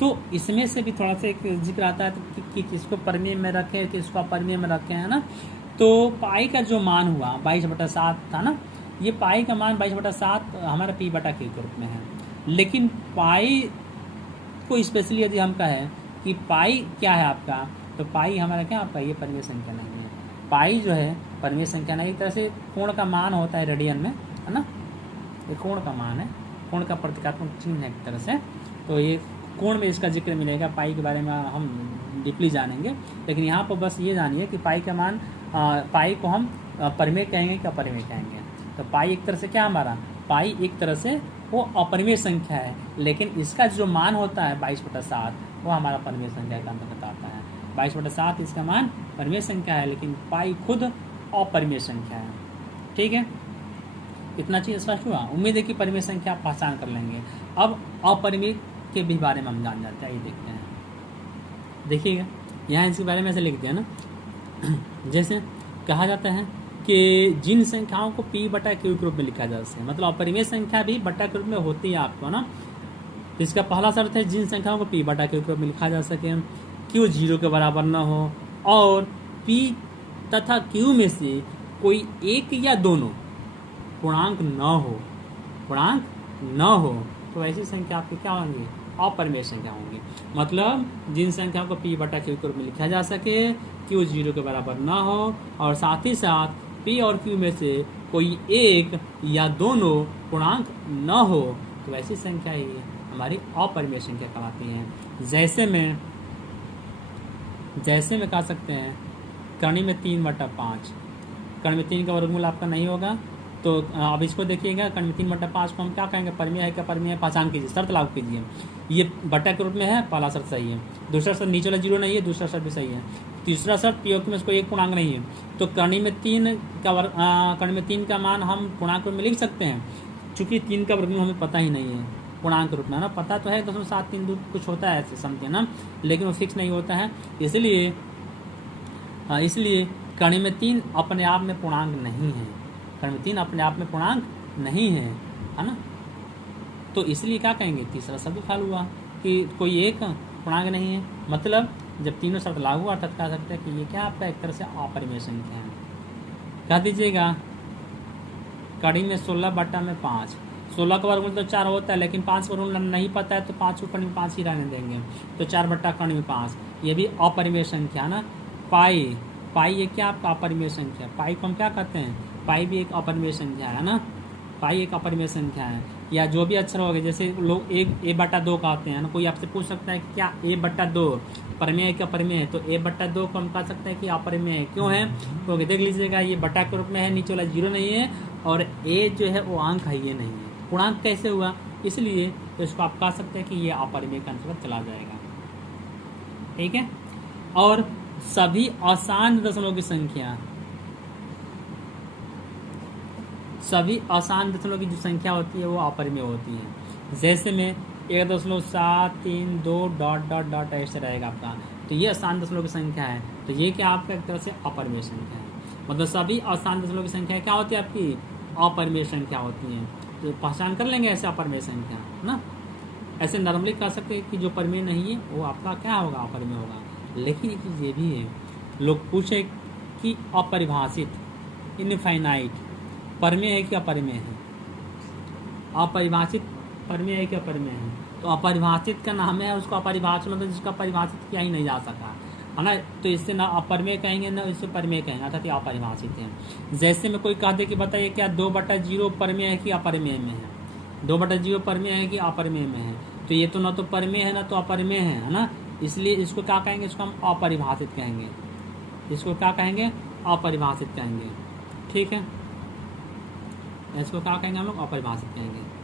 तो इसमें से भी थोड़ा सा एक जिक्र आता है कि किसको परिमेय में रखें किसको अपरिमेय में रखें, है ना। तो पाई का जो मान हुआ 22/7 था ना, ये पाई का मान 22/7 हमारा p/q के रूप में है। लेकिन पाई को स्पेशली यदि हम कहें कि पाई क्या है आपका, तो पाई हमारा क्या आपका ये परिमेय संख्या नहीं है। पाई जो है परिमेय संख्या नहीं, एक तरह से कोण का मान होता है रेडियन में, है ना, ये कोण का मान है, कोण का प्रतीकात्मक चिन्ह है एक तरह से। तो ये कोण में इसका जिक्र मिलेगा, पाई के बारे में हम डीपली जानेंगे। लेकिन यहाँ पर बस ये जानिए कि पाई का मान, पाई को हम परिमेय कहेंगे कि अपरिमेय कहेंगे। तो पाई एक तरह से क्या हमारा, पाई एक तरह से वो अपरिमेय संख्या है, लेकिन इसका जो मान होता है 22/7 वो हमारा परिमेय संख्या का अंतर्गत आता है। 22/7 इसका मान परिमेय संख्या है, लेकिन पाई खुद अपरिमेय संख्या है। ठीक है, इतना चीज स्पष्ट हुआ। उम्मीद है कि परिमेय संख्या आप पहचान कर लेंगे। अब अपरिमेय के भी बारे में हम जान जाते हैं, ये देखते हैं। देखिएगा यहाँ इसके बारे में ऐसे लिख दिया ना, जैसे कहा जाता है कि जिन संख्याओं को p/q के रूप में लिखा जा सके, मतलब अपरिमेय संख्या भी बट्टा के रूप में होती है आपको ना। तो इसका पहला शर्त है जिन संख्याओं को p/q के रूप में लिखा जा सके, q 0 के बराबर न हो और p तथा q में से कोई एक या दोनों पूर्णांक न हो, पूर्णांक न हो, तो ऐसी संख्या आपकी क्या होंगी, अपरिमेय संख्या होंगी। मतलब जिन संख्याओं को p/q के रूप में लिखा जा सके, q 0 के बराबर न हो और साथ ही साथ p और q में से कोई एक या दोनों पूर्णांक न हो, तो ऐसी संख्या ही हमारी अपरिमेय संख्या कहलाती है। जैसे में कह सकते हैं करणी में 3/5, करणी में 3 का वर्गमूल आपका नहीं होगा, तो अब इसको देखिएगा, करणी में 3/5 को हम क्या कहेंगे, परिमेय है क्या परिमेय है, पहचान कीजिए, शर्त लागू कीजिए। ये बट्टा के रूप में है, पहला शर्त सही है। दूसरा शर्त नीचे वाला 0 नहीं है, दूसरा शर्त भी सही है। तीसरा शर्त p और q में कोई एक पूर्णांक नहीं है, तो करणी में 3 का मान हम पूर्णांक रूप में लिख सकते हैं, चूंकि 3 का वर्गमूल हमें पता ही नहीं है पूर्णांक रूप में ना, पता तो है 0.732 कुछ होता है समथिंग ना, लेकिन वो फिक्स नहीं होता है। इसलिए करणी में 3 अपने आप में पूर्णांक नहीं है, करणी में 3 अपने आप में पूर्णांक नहीं है, है ना। तो इसलिए क्या कहेंगे, तीसरा शब्द फल हुआ कि कोई एक पूर्णांक नहीं है। मतलब जब तीनों शब्द लागू अर्थात कह सकते हैं कि ये क्या आपका एक तरह से अपरिमेय संख्या है, कह दीजिएगा कड़ी में 16 बटा में 5, 16 का वर्गमूल तो 4 होता है, लेकिन 5 का वर्गमूल नहीं पता है तो 5 को कड़ी में 5 ही रहने देंगे, तो 4 बटा कड़ी में 5। ये भी अपरिमेय संख्या ना। पाई, पाई ये क्या आपका अपरिमेय संख्या, पाई को हम क्या कहते हैं, पाई भी एक अपरिमेय संख्या है ना, पाई एक अपरिमेय संख्या है। या जो भी अक्षर हो गए, जैसे लोग ए बटा 2 कहते हैं ना, कोई आपसे पूछ सकता है कि क्या ए बटा 2 परिमेय है क्या अपरिमेय है, तो ए बटा 2 को हम कह सकते हैं कि अपरिमेय है। क्यों है, क्योंकि देख लीजिएगा ये बटा के रूप में है, नीचे वाला 0 नहीं है, और ए जो है वो अंक है, ये नहीं है, पूर्णांक कैसे हुआ, इसलिए तो इसको आप कह सकते हैं कि ये अपरिमेय के अंतर्गत चला जाएगा। ठीक है। और सभी आसान दशमलव की संख्या, सभी आसान दशमलव की जो संख्या होती है वो अपरिमेय होती है। जैसे में 1.732 डॉट डॉट डॉट ऐसे रहेगा आपका, तो ये आसान दशमलव की संख्या है, तो ये क्या आपका एक तरह से अपरिमेय संख्या है। मतलब सभी आसान दशमलव की संख्या क्या होती है आपकी, अपरिमेय संख्या होती है। तो पहचान कर लेंगे ऐसे अपरिमेय संख्या ना। ऐसे नॉर्मली कह सकते हैं कि जो परिमेय नहीं है वो आपका क्या होगा, अपरिमेय होगा। लेकिन एक चीज़ ये भी है, लोग पूछे कि अपरिभाषित, इनफाइनाइट परिमेय है कि अपरिमेय है, अपरिभाषित परिमेय है कि अपरिमेय है। तो अपरिभाषित का नाम है, उसको अपरिभाषित मतलब जिसका परिभाषित किया ही नहीं जा सका है ना, तो इससे ना अपरिमेय कहेंगे ना इससे परिमेय कहेंगे, अर्थात ये अपरिभाषित है। जैसे में कोई कह दे कि बताइए क्या 2/0 परिमेय है कि अपरिमेय में है, 2/0 परिमेय है कि अपरिमेय में है, तो ये तो ना तो परिमेय है ना तो अपरिमेय है ना, इसलिए इसको क्या कहेंगे, इसको हम अपरिभाषित कहेंगे, इसको क्या कहेंगे, अपरिभाषित कहेंगे। ठीक है, इसको क्या कहेंगे हम लोग, अपरिभाषित कहेंगे।